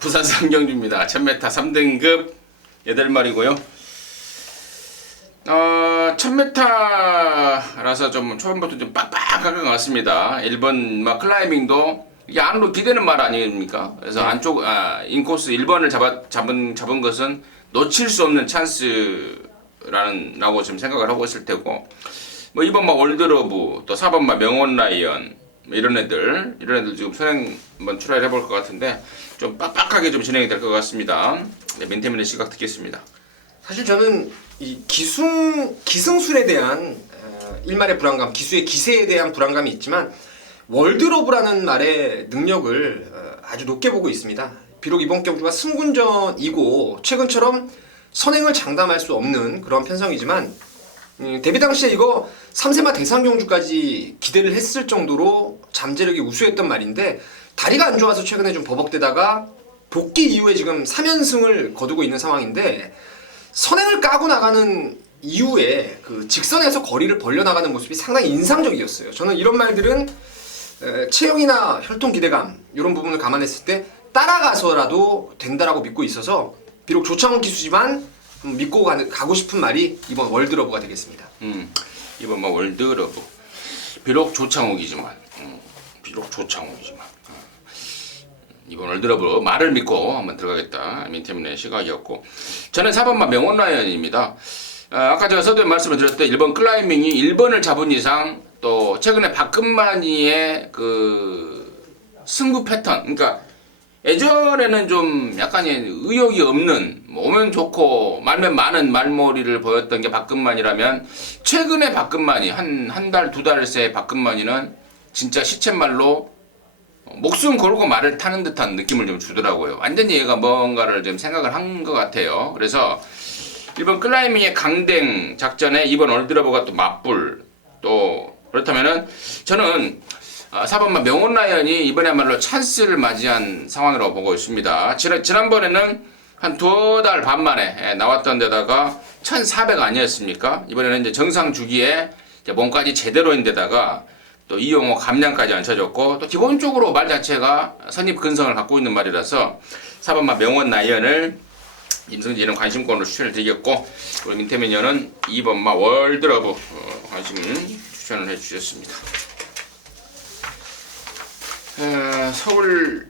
부산 상경주입니다. 1000m 3등급 8마리고요. 1000m라서 좀 초반부터 좀 빡빡하게 나왔습니다. 1번 막 클라이밍도 이게 안으로 기대는 말 아닙니까? 그래서 안쪽 인코스 1번을 잡은 것은 놓칠 수 없는 찬스라고 지금 생각을 하고 있을 테고, 뭐 2번 막 올드러브, 또 4번 막 명원 라이언, 이런 애들 지금 선행 한번 출하를 해볼 것 같은데 좀 빡빡하게 좀 진행이 될 것 같습니다. 네, 민태민의 시각 듣겠습니다. 사실 저는 이 기승술에 대한 일말의 불안감, 기수의 기세에 대한 불안감이 있지만 월드러브라는 말의 능력을 아주 높게 보고 있습니다. 비록 이번 경주가 승군전이고 최근처럼 선행을 장담할 수 없는 그런 편성이지만 데뷔 당시에 이거 3세마 대상 경주까지 기대를 했을 정도로 잠재력이 우수했던 말인데 다리가 안 좋아서 최근에 좀 버벅대다가 복귀 이후에 지금 3연승을 거두고 있는 상황인데 선행을 까고 나가는 이후에 그 직선에서 거리를 벌려나가는 모습이 상당히 인상적이었어요. 저는 이런 말들은 체형이나 혈통 기대감 이런 부분을 감안했을 때 따라가서라도 된다라고 믿고 있어서 비록 조창훈 기수지만 믿고 가고 싶은 말이 이번 월드러브가 되겠습니다. 이번 월드러브 비록 조창욱이지만 이번 월드러브 말을 믿고 한번 들어가겠다. 민태민의 시각이었고 저는 4번마 명원라이언입니다. 아까 제가 서두에 말씀을 드렸을 때 1번 클라이밍이 1번을 잡은 이상 또 최근에 박금만이의 그 승부 패턴 그러니까 예전에는 좀 약간의 의욕이 없는 오면 좋고 말면 많은 말머리를 보였던 게 박금만이라면 최근에 박금만이 한 달 두 달 새 박금만이는 진짜 시쳇말로 목숨 걸고 말을 타는 듯한 느낌을 좀 주더라고요. 완전히 얘가 뭔가를 좀 생각을 한 것 같아요. 그래서 1번 클라이밍의 강댕 작전에 2번 월드러브가 또 맞불 또 그렇다면은 저는 4번만 명원라이언이 이번에야말로 찬스를 맞이한 상황이라고 보고 있습니다. 지난번에는 한 2달 반 만에 나왔던 데다가 1400 아니었습니까? 이번에는 이제 정상 주기에 몸까지 제대로인 데다가 또 이용호 감량까지 앉혀졌고 또 기본적으로 말 자체가 선입 근성을 갖고 있는 말이라서 4번만 명원라이언을 임승진은 관심권으로 추천을 드리겠고 우리 민태민녀는 2번마 월드러브 관심 추천을 해주셨습니다. 서울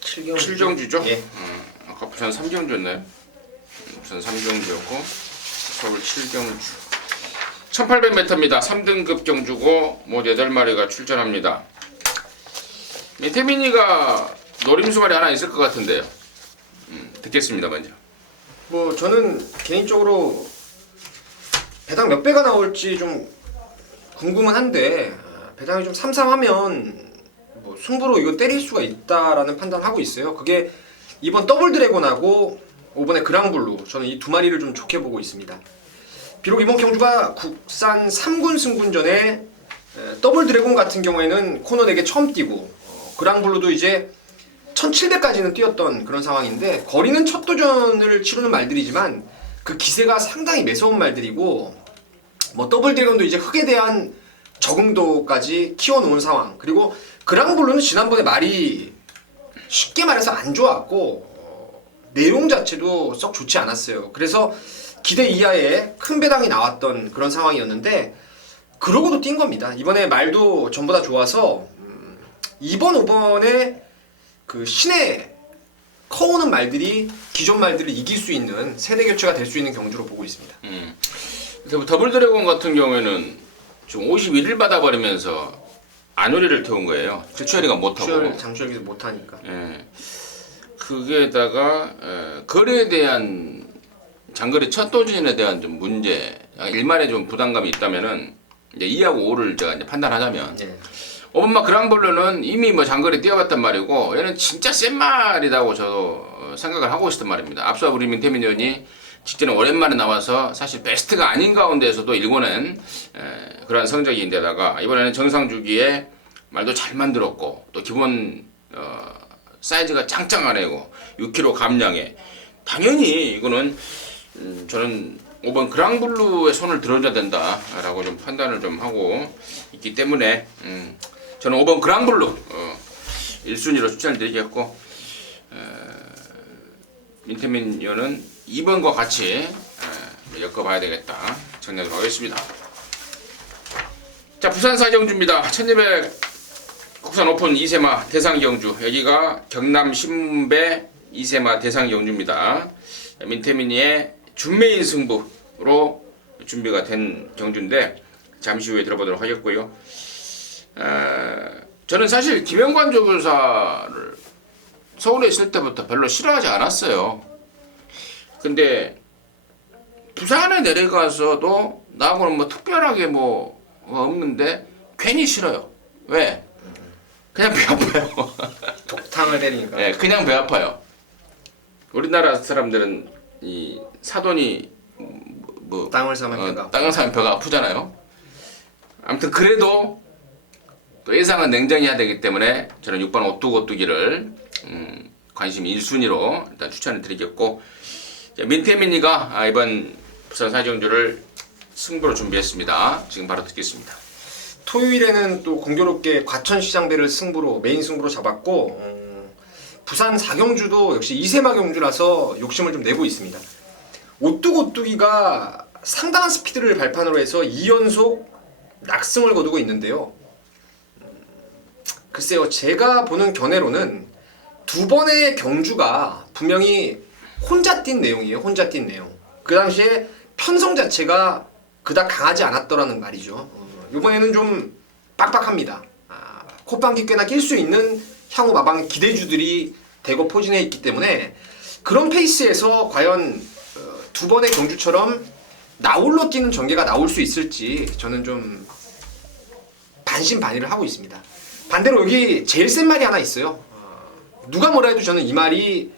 7경주죠? 예. 아까 부산 3경주였나요? 부산 3경주였고 서울 7경주 1800m입니다. 3등급 경주고 뭐 8마리가 출전합니다. 민태민이가 노림수말이 하나 있을 것 같은데요. 듣겠습니다. 먼저. 뭐 저는 개인적으로 배당 몇 배가 나올지 좀 궁금은 한데 배당이 좀 삼삼하면 뭐 승부로 이거 때릴 수가 있다라는 판단을 하고 있어요. 그게 이번 더블 드래곤하고 5번의 그랑블루 저는 이 두 마리를 좀 좋게 보고 있습니다. 비록 이번 경주가 국산 3군 승군전에 더블 드래곤 같은 경우에는 코너 4개 처음 뛰고 그랑블루도 이제 1700까지는 뛰었던 그런 상황인데 거리는 첫 도전을 치르는 말들이지만 그 기세가 상당히 매서운 말들이고 뭐 더블 드래곤도 이제 흙에 대한 적응도까지 키워놓은 상황 그리고 그랑블루는 지난번에 말이 쉽게 말해서 안 좋았고 내용 자체도 썩 좋지 않았어요. 그래서 기대 이하의 큰 배당이 나왔던 그런 상황이었는데 그러고도 뛴 겁니다. 이번에 말도 전보다 좋아서 2번, 5번에 그 신의 커오는 말들이 기존 말들을 이길 수 있는 세대 교체가 될 수 있는 경주로 보고 있습니다. 더블 드래곤 같은 경우에는 지금 51일 받아버리면서 안효리를 태운 거예요. 최추열이가 못하고. 장추열이도 못하니까. 예. 거기에다가 거리에 대한 장거리 첫 도전에 대한 좀 문제, 일말에 좀 부담감이 있다면은 이제 2하고 5를 제가 이제 판단하자면. 네. 5번마 그랑블루는 이미 뭐 장거리 뛰어봤단 말이고 얘는 진짜 센 말이라고 저도 생각을 하고 있었단 말입니다. 앞서 우리 민태민 의원이 직전에 오랜만에 나와서 사실 베스트가 아닌 가운데에서도 일궈낸 그러한 성적인데다가 이번에는 정상 주기에 말도 잘 만들었고 또 기본 사이즈가 짱짱한 애고 6kg 감량에 당연히 이거는 저는 5번 그랑블루의 손을 들어줘야 된다라고 좀 판단을 좀 하고 있기 때문에 저는 5번 그랑블루 1순위로 추천을 드리겠고 민태민 의원은 2번과 같이 엮어봐야 되겠다 정리하도록 하겠습니다. 자, 부산 4경주입니다. 1200 국산 오픈 2세마 대상 경주 여기가 경남 신문배 2세마 대상 경주입니다. 민태민이의 준메인 승부로 준비가 된 경주인데 잠시 후에 들어보도록 하겠고요. 저는 사실 김영관 조교사를 서울에 있을 때부터 별로 싫어하지 않았어요. 근데 부산에 내려가서도 나하고는 뭐 특별하게 뭐 없는데 괜히 싫어요. 왜? 그냥 배 아파요. 독탕을 때리니까. 네, 그냥 배 아파요. 우리나라 사람들은 이 사돈이 뭐 땅을 사면 배가. 땅을 사면 배가 아프잖아요. 아무튼 그래도 또 예상은 냉정해야 되기 때문에 저는 6번 오뚜고뚜기를 관심 1순위로 일단 추천을 드리겠고, 민태민이가 이번 부산 사경주를 승부로 준비했습니다. 지금 바로 듣겠습니다. 토요일에는 또 공교롭게 과천시장대를 승부로 메인 승부로 잡았고, 부산 사경주도 역시 이세마 경주라서 욕심을 좀 내고 있습니다. 오뚜고뚜기가 상당한 스피드를 발판으로 해서 2연속 낙승을 거두고 있는데요. 글쎄요, 제가 보는 견해로는 두 번의 경주가 분명히 혼자 뛴 내용이에요. 혼자 뛴 내용. 그 당시에 편성 자체가 그닥 강하지 않았더라는 말이죠. 이번에는 좀 빡빡합니다. 콧방귀 꽤나 낄 수 있는 향후 마방 기대주들이 대거 포진해 있기 때문에 그런 페이스에서 과연 두 번의 경주처럼 나홀로 뛰는 전개가 나올 수 있을지 저는 좀 반신반의를 하고 있습니다. 반대로 여기 제일 센 말이 하나 있어요. 누가 뭐라 해도 저는 이 말이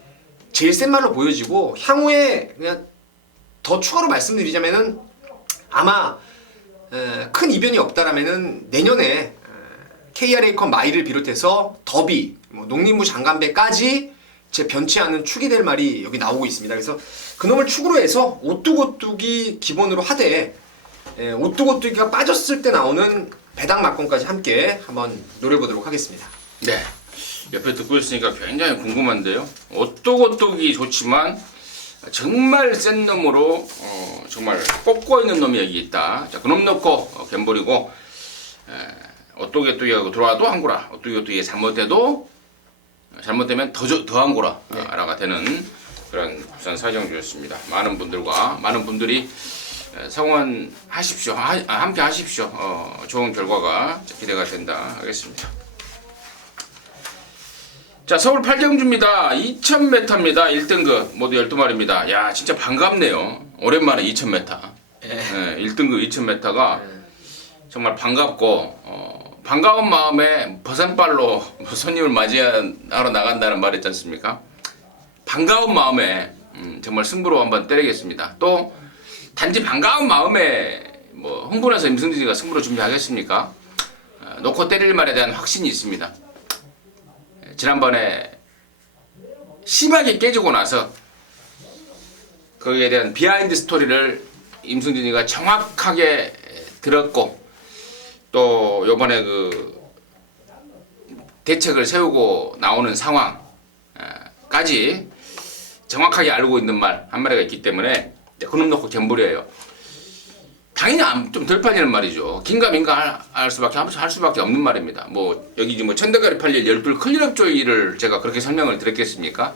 제일 센 말로 보여지고, 향후에 그냥 더 추가로 말씀드리자면은 아마 큰 이변이 없다라면은 내년에 KRA컵 마일을 비롯해서 더비, 뭐 농림부 장관배까지 제 변치 않은 축이 될 말이 여기 나오고 있습니다. 그래서 그놈을 축으로 해서 오뚜고뚜기 기본으로 하되, 오뚜고뚜기가 빠졌을 때 나오는 배당 막건까지 함께 한번 노려보도록 하겠습니다. 네, 옆에 듣고 있으니까 굉장히 궁금한데요. 오뚜고뚜기 좋지만 정말 센 놈으로 정말 꽂고 있는 놈이 여기 있다. 자, 그놈 넣고 갬버리고, 오뚜고뚜기하고 들어와도 한구라, 오뚜고뚜기 잘못되면 더 한구라 라가 되는 그런 부산 사경주였습니다. 많은 분들이 성원하십시오. 함께 하십시오. 좋은 결과가 기대가 된다 하겠습니다. 자, 서울 8경주입니다. 2000m입니다. 1등급 모두 12마리입니다. 야, 진짜 반갑네요. 오랜만에 2000m. 1등급 2000m가 정말 반갑고, 반가운 마음에 버선발로 손님을 맞이하러 나간다는 말 있지 않습니까? 반가운 마음에 정말 승부로 한번 때리겠습니다. 또 단지 반가운 마음에 뭐 흥분해서 임승진이가 승부로 준비하겠습니까? 놓고 때릴 말에 대한 확신이 있습니다. 지난번에 심하게 깨지고 나서 거기에 대한 비하인드 스토리를 임승진이가 정확하게 들었고, 또 요번에 그 대책을 세우고 나오는 상황까지 정확하게 알고 있는 말 한 마리가 있기 때문에 그놈 놓고 갬블이에요. 당연히 좀 덜 팔리는 말이죠. 긴가민가 할 수밖에 없는 말입니다. 뭐 여기 뭐 천대가리 팔릴 12 클린업 조이를 제가 그렇게 설명을 드렸겠습니까?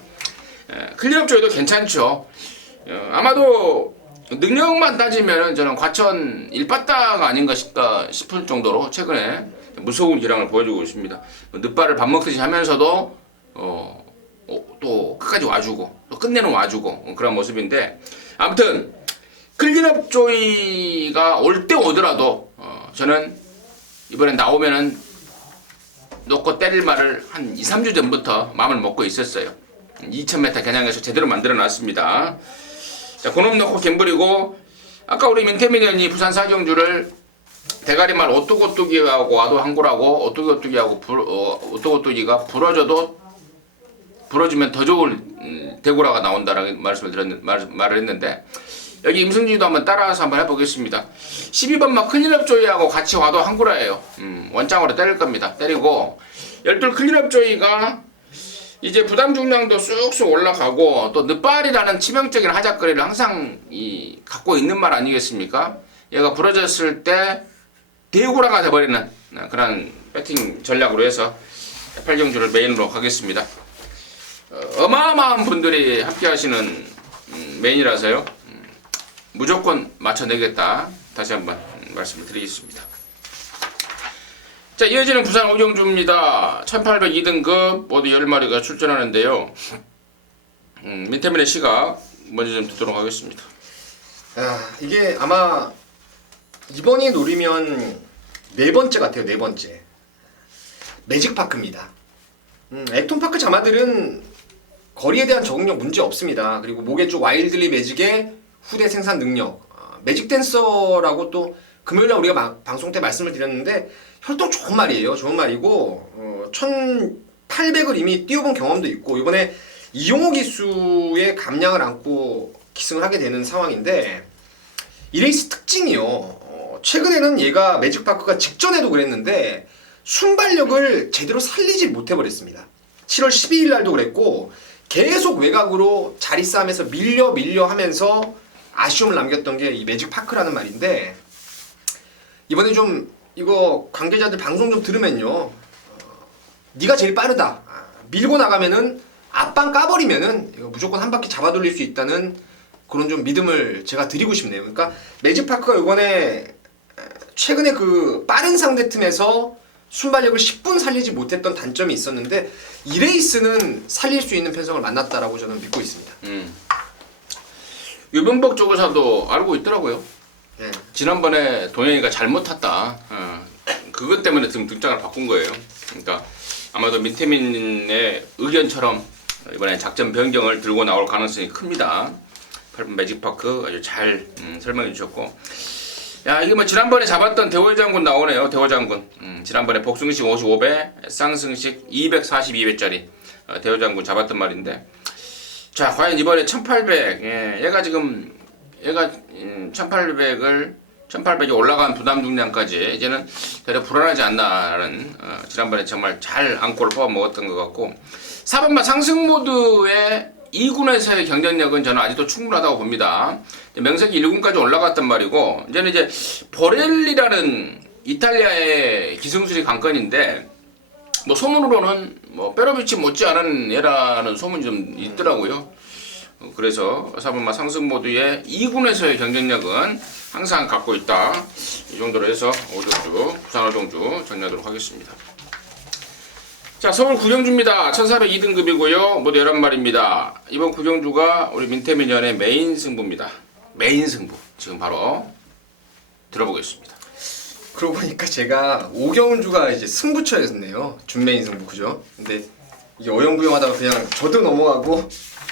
클린업 조이도 괜찮죠. 아마도 능력만 따지면 저는 과천 1빠따가 아닌가 싶을 정도로 최근에 무서운 기량을 보여주고 있습니다. 늦발을 밥 먹듯이 하면서도 또 끝까지 와주고 또 끝내는 와주고 그런 모습인데, 아무튼 클린업 조이가 올 때 오더라도 저는 이번에 나오면은 놓고 때릴 말을 한 2, 3주 전부터 마음을 먹고 있었어요. 2000m 겨냥해서 제대로 만들어 놨습니다. 자, 그놈 놓고 갬블이고, 아까 우리 민태민 의원이 부산 사경주를 대가리말 오뚜고뚜기하고 와도 한구라고, 오뚜고뚜기가 부러지면 더 좋을 대구라가 나온다라는 말을 했는데, 여기 임승진이도 한번 따라서 한번 해보겠습니다. 12번 막 클린업 조이하고 같이 와도 한구라예요. 원장으로 때릴 겁니다. 때리고 12 클린업 조이가 이제 부담 중량도 쑥쑥 올라가고, 또 늦발이라는 치명적인 하작거리를 항상 갖고 있는 말 아니겠습니까? 얘가 부러졌을 때 대구라가 돼버리는 그런 배팅 전략으로 해서 8경주를 메인으로 하겠습니다. 어마어마한 분들이 함께 하시는 메인이라서요. 무조건 맞춰내겠다. 다시 한번 말씀을 드리겠습니다. 자, 이어지는 부산 오경주입니다. 1802등급 모두 10마리가 출전하는데요. 민태민의 시각 먼저 좀 듣도록 하겠습니다. 이게 아마 이번이 노리면 네 번째 같아요. 네 번째. 매직파크입니다. 액톤파크 자마들은 거리에 대한 적응력 문제 없습니다. 그리고 목의 쪽 와일드리 매직의 후대 생산 능력. 매직 댄서라고 또 금요일날 우리가 방송 때 말씀을 드렸는데 혈통 좋은 말이에요. 좋은 말이고 1800을 이미 뛰어본 경험도 있고 이번에 이용호 기수의 감량을 안고 기승을 하게 되는 상황인데 이 레이스 특징이요. 최근에는 얘가 매직파크가 직전에도 그랬는데 순발력을 제대로 살리지 못해버렸습니다. 7월 12일 날도 그랬고 계속 외곽으로 자리 싸움에서 밀려 하면서 아쉬움을 남겼던 게 이 매직파크라는 말인데 이번에 좀 이거 관계자들 방송 좀 들으면요. 네가 제일 빠르다. 밀고 나가면은 앞방 까버리면은 이거 무조건 한 바퀴 잡아 돌릴 수 있다는 그런 좀 믿음을 제가 드리고 싶네요. 그러니까 매직파크가 이번에 최근에 그 빠른 상대 틈에서 순발력을 10분 살리지 못했던 단점이 있었는데 이 레이스는 살릴 수 있는 편성을 만났다라고 저는 믿고 있습니다. 유병복 조교사도 알고 있더라고요. 네. 지난번에 동현이가 잘못 탔다. 그것 때문에 지금 등장을 바꾼 거예요. 그러니까 아마도 민태민의 의견처럼 이번에 작전 변경을 들고 나올 가능성이 큽니다. 8번 매직파크 아주 잘 설명해 주셨고, 야 이게 뭐 지난번에 잡았던 대호장군 나오네요. 대호장군. 지난번에 복승식 55배, 쌍승식 242배짜리 대호장군 잡았던 말인데, 자 과연 이번에 1800, 얘가 1800이 올라간 부담 중량까지 이제는 되려 불안하지 않나라는 지난번에 정말 잘 안골을 뽑아 먹었던 것 같고, 4번마 상승 모드의 2군에서의 경쟁력은 저는 아직도 충분하다고 봅니다. 명색이 1군까지 올라갔단 말이고, 이제 보렐리라는 이탈리아의 기승술이 관건인데, 뭐 소문으로는 뭐 페로비치 못지않은 애라는 소문이 좀 있더라고요. 그래서 4번마 상승 모드의 2군에서의 경쟁력은 항상 갖고 있다. 이 정도로 해서 오종주, 부산 오종주 정리하도록 하겠습니다. 자, 서울 구경주입니다. 1402등급이고요. 모두 11마리입니다. 이번 구경주가 우리 민태민연의 메인 승부입니다. 메인 승부. 지금 바로 들어보겠습니다. 그러고 보니까 제가 오경주가 이제 승부처였네요. 준메인 승부 그죠? 근데 이게 어영부영하다가 그냥 저도 넘어가고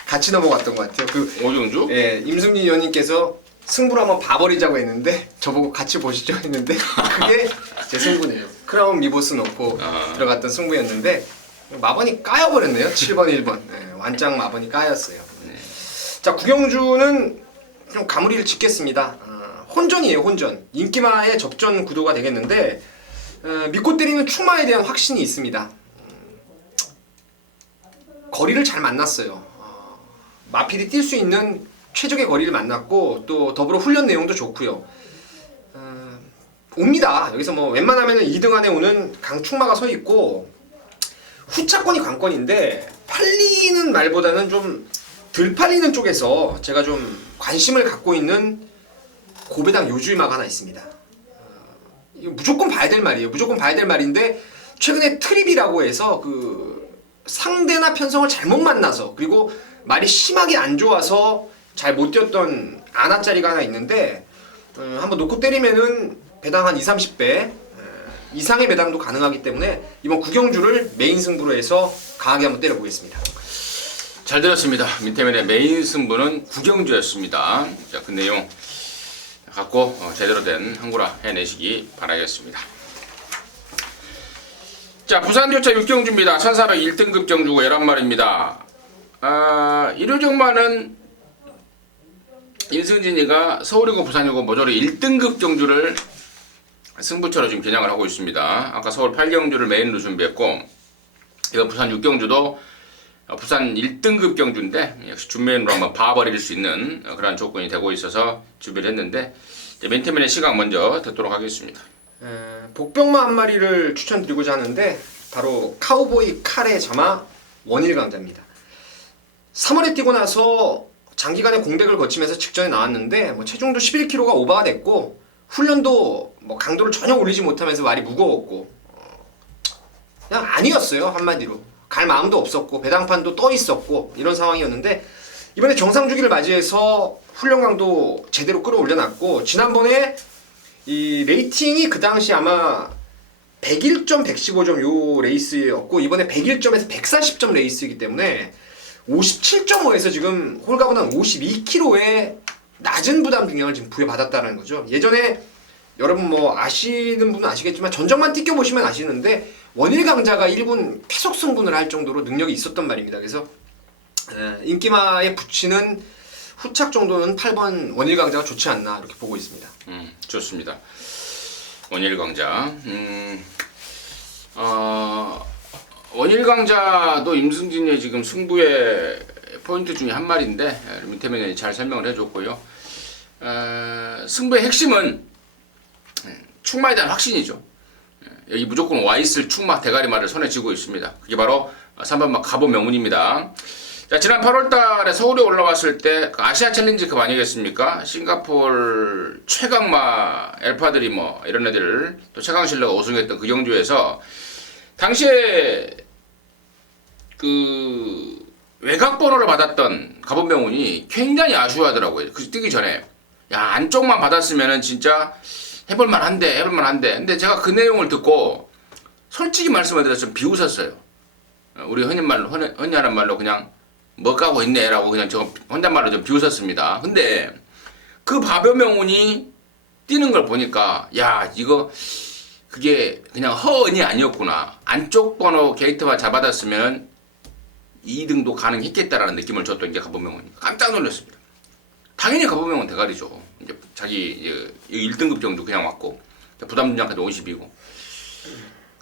같이 넘어갔던 것 같아요. 그 오종주? 예, 임승진 의원님께서 승부를 한번 봐버리자고 했는데 저보고 같이 보시죠 했는데 그게 제 승부네요. 크라운 미보스 넣고 들어갔던 승부였는데 마번이 까여버렸네요. 7번 1번 완짱 마번이 까였어요. 자, 구경주는 좀 가무리를 짓겠습니다. 혼전이에요. 혼전. 인기마의 접전 구도가 되겠는데 믿고 때리는 충마에 대한 확신이 있습니다. 거리를 잘 만났어요. 마필이 뛸 수 있는 최적의 거리를 만났고 또 더불어 훈련 내용도 좋고요. 옵니다. 여기서 뭐 웬만하면 2등 안에 오는 강충마가 서 있고 후차권이 관건인데 팔리는 말보다는 좀 덜 팔리는 쪽에서 제가 좀 관심을 갖고 있는 고배당 요주의마가 하나 있습니다. 이거 무조건 봐야 될 말이에요. 무조건 봐야 될 말인데 최근에 트립이라고 해서 그 상대나 편성을 잘못 만나서 그리고 말이 심하게 안 좋아서 잘 못 뛰었던 아나짜리가 하나 있는데 한번 놓고 때리면은 배당 한 20-30배 이상의 배당도 가능하기 때문에 이번 구경주를 메인 승부로 해서 강하게 한번 때려보겠습니다. 잘 들었습니다. 민태민의 메인 승부는 구경주였습니다. 자, 그 내용 갖고 제대로 된 항구라 해내시기 바라겠습니다. 자, 부산교차 6경주입니다. 1401등급 경주고 11마리입니다. 일요정마는 임승진이가 서울이고 부산이고 모조리 1등급 경주를 승부처로 지금 겨냥을 하고 있습니다. 아까 서울 8경주를 메인으로 준비했고, 이거 부산 6경주도 부산 1등급 경주인데 역시 준메인으로 한번 봐버릴 수 있는 그런 조건이 되고 있어서 준비를 했는데, 민태민의 시각 먼저 듣도록 하겠습니다. 복병마 한 마리를 추천드리고자 하는데 바로 카우보이 카레 자마 원일 강자입니다. 3월에 뛰고 나서 장기간의 공백을 거치면서 직전에 나왔는데 뭐 체중도 11kg가 오버가 됐고 훈련도 뭐 강도를 전혀 올리지 못하면서 말이 무거웠고 그냥 아니었어요. 한마디로. 갈 마음도 없었고 배당판도 떠 있었고 이런 상황이었는데 이번에 정상주기를 맞이해서 훈련강도 제대로 끌어올려놨고 지난번에 이 레이팅이 그 당시 아마 101점, 115점 요 레이스였고 이번에 101점에서 140점 레이스이기 때문에 57.5에서 지금 홀가분한 52kg의 낮은 부담 중량을 지금 부여받았다는 거죠. 예전에 여러분 뭐 아시는 분은 아시겠지만 전적만 띄껴보시면 아시는데 원일 강자가 1군 계속 승분을 할 정도로 능력이 있었단 말입니다. 그래서 인기마에 붙이는 후착 정도는 8번 원일 강자가 좋지 않나 이렇게 보고 있습니다. 좋습니다. 원일 강자. 원일 강자도 임승진의 지금 승부의 포인트 중에 한 마리인데 민태맨이 잘 설명을 해줬고요. 승부의 핵심은 축마에 대한 확신이죠. 여기 무조건 와 있을 축마 대가리말을 손에 쥐고 있습니다. 그게 바로 3번마 가보명운입니다. 자, 지난 8월달에 서울에 올라왔을 때 아시아 챌린지급 아니겠습니까? 싱가포르 최강마 엘파들이 뭐 이런 애들 또 최강실러가 우승했던 그 경주에서 당시에 그 외곽 번호를 받았던 가본명운이 굉장히 아쉬워하더라고요. 그 뛰기 전에 야 안쪽만 받았으면은 진짜 해볼만 한데. 근데 제가 그 내용을 듣고 솔직히 말씀을 드려서 좀 비웃었어요. 우리 흔히 하는 말로 그냥 뭐 까고 있네라고 그냥 저 혼잣말로 좀 비웃었습니다. 근데 그 바벼명운이 뛰는 걸 보니까 야 이거 그게 그냥 허언이 아니었구나. 안쪽 번호 게이트만 잡아놨으면 2등도 가능했겠다라는 느낌을 줬던 게 가보명운이 깜짝 놀랐습니다. 당연히 가보명운 대가리죠. 이제 자기 1등급 정도 그냥 왔고 부담 분량까지 50이고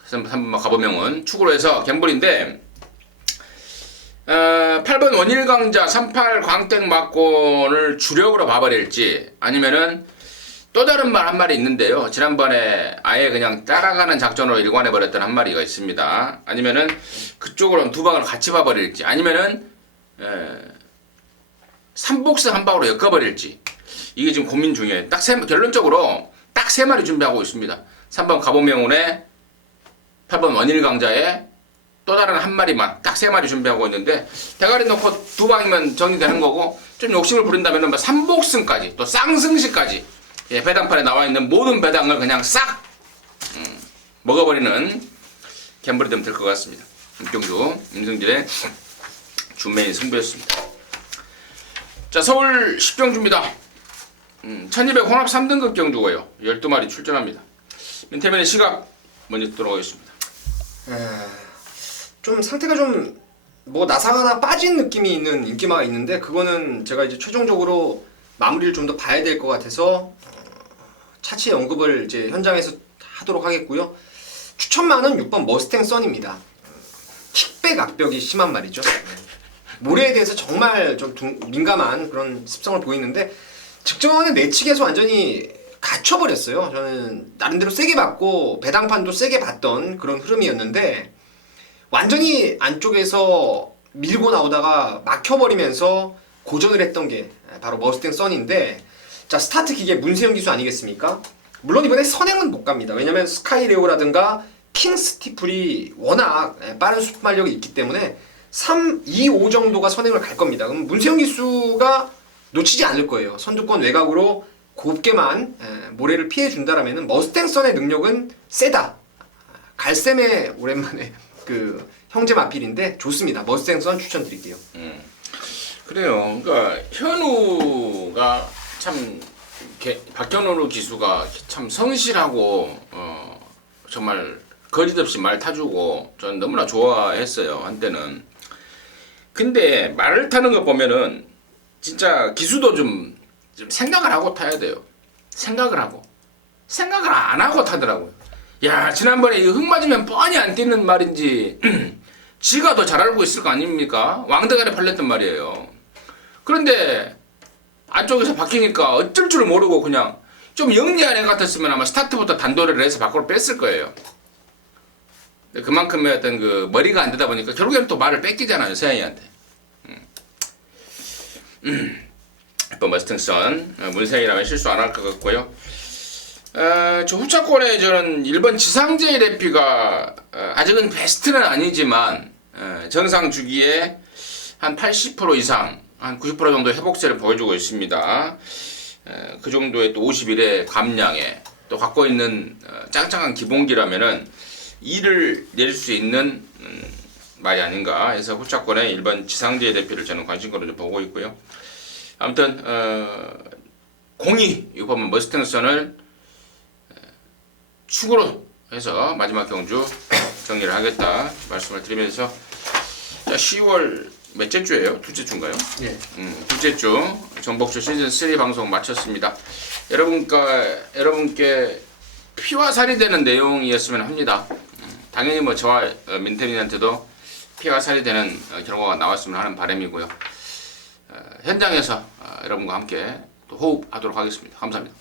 3번 가보명운 축으로 해서 갬블인데 8번 원일 강자 38 광땡 막곤을 주력으로 봐버릴지 아니면은 또 다른 말 한 마리 있는데요. 지난번에 아예 그냥 따라가는 작전으로 일관해버렸던 한 마리가 있습니다. 아니면은 그쪽으로 두 방을 같이 봐버릴지 아니면은 3복승 한 방으로 엮어버릴지 이게 지금 고민 중이에요. 결론적으로 딱 세 마리 준비하고 있습니다. 3번 가보명운에 8번 원일 강자에 또 다른 한 마리만 딱 세 마리 준비하고 있는데 대가리 넣고 두 방이면 정리되는 거고 좀 욕심을 부린다면 3복승까지 또 쌍승시까지 배당판에 나와 있는 모든 배당을 그냥 싹 먹어버리는 갬블이 되면 될 것 같습니다. 임경주 임승진의 준메인 승부였습니다. 자 서울 10경주입니다. 1200 혼합 3등급 경주고요. 12마리 출전합니다. 민태맨의 시각 먼저 듣도록 하겠습니다. 좀 상태가 좀 뭐 나사가 빠진 느낌이 있는 인기마가 있는데 그거는 제가 이제 최종적으로 마무리를 좀 더 봐야 될 것 같아서 차치 언급을 이제 현장에서 하도록 하겠고요. 추천마는 6번 머스탱 선입니다. 킥백 악벽이 심한 말이죠. 모래에 대해서 정말 좀 민감한 그런 습성을 보이는데 직전에 내측에서 완전히 갇혀버렸어요. 저는 나름대로 세게 받고 배당판도 세게 받던 그런 흐름이었는데 완전히 안쪽에서 밀고 나오다가 막혀버리면서 고전을 했던 게 바로 머스탱 선인데 자 스타트 기계 문세영 기수 아니겠습니까? 물론 이번에 선행은 못 갑니다. 왜냐면 스카이레오라든가 킹 스티플이 워낙 빠른 순발력이 있기 때문에 3, 2, 5 정도가 선행을 갈 겁니다. 그럼 문세영 기수가 놓치지 않을 거예요. 선두권 외곽으로 곱게만 모래를 피해준다라면 머스탱선의 능력은 세다. 갈샘의 오랜만에 그 형제 마필인데 좋습니다. 머스탱선 추천드릴게요. 그래요. 그러니까 현우가 참 박현우 기수가 참 성실하고 정말 거짓없이 말 타주고 전 너무나 좋아했어요 한때는. 근데 말을 타는 거 보면은 진짜 기수도 좀 생각을 하고 타야 돼요. 생각을 안 하고 타더라고요. 야 지난번에 이거 흙 맞으면 뻔히 안 뛰는 말인지 지가 더 잘 알고 있을 거 아닙니까? 왕대가리 팔렸단 말이에요. 그런데 안쪽에서 바뀌니까 어쩔 줄 모르고 그냥 좀 영리한 애 같았으면 아마 스타트부터 단도리를 해서 밖으로 뺐을 거예요. 그만큼의 어떤 그 머리가 안 되다 보니까 결국에는 또 말을 뺏기잖아요 세영이한테. 또 머스탱선 문세영이라면 실수 안 할 것 같고요. 저 후차권에 저는 1번 지상제 대피가 아직은 베스트는 아니지만 정상 주기에 한 80% 이상, 한 90% 정도 회복세를 보여주고 있습니다. 그 정도의 또 50일의 감량에 또 갖고 있는 짱짱한 기본기라면은 2를 낼 수 있는 말이 아닌가 해서 후차권에 1번 지상제 대피를 저는 관심거로 좀 보고 있고요. 아무튼 02 6번 머스탱선을 축으로 해서 마지막 경주 정리를 하겠다 말씀을 드리면서 자 10월 몇째 주예요? 둘째 주인가요? 예. 둘째 주 정복주 시즌 3 방송 마쳤습니다. 여러분께 피와 살이 되는 내용이었으면 합니다. 당연히 뭐 저와 민태민한테도 피와 살이 되는 결과가 나왔으면 하는 바람이고요. 현장에서 여러분과 함께 또 호흡하도록 하겠습니다. 감사합니다.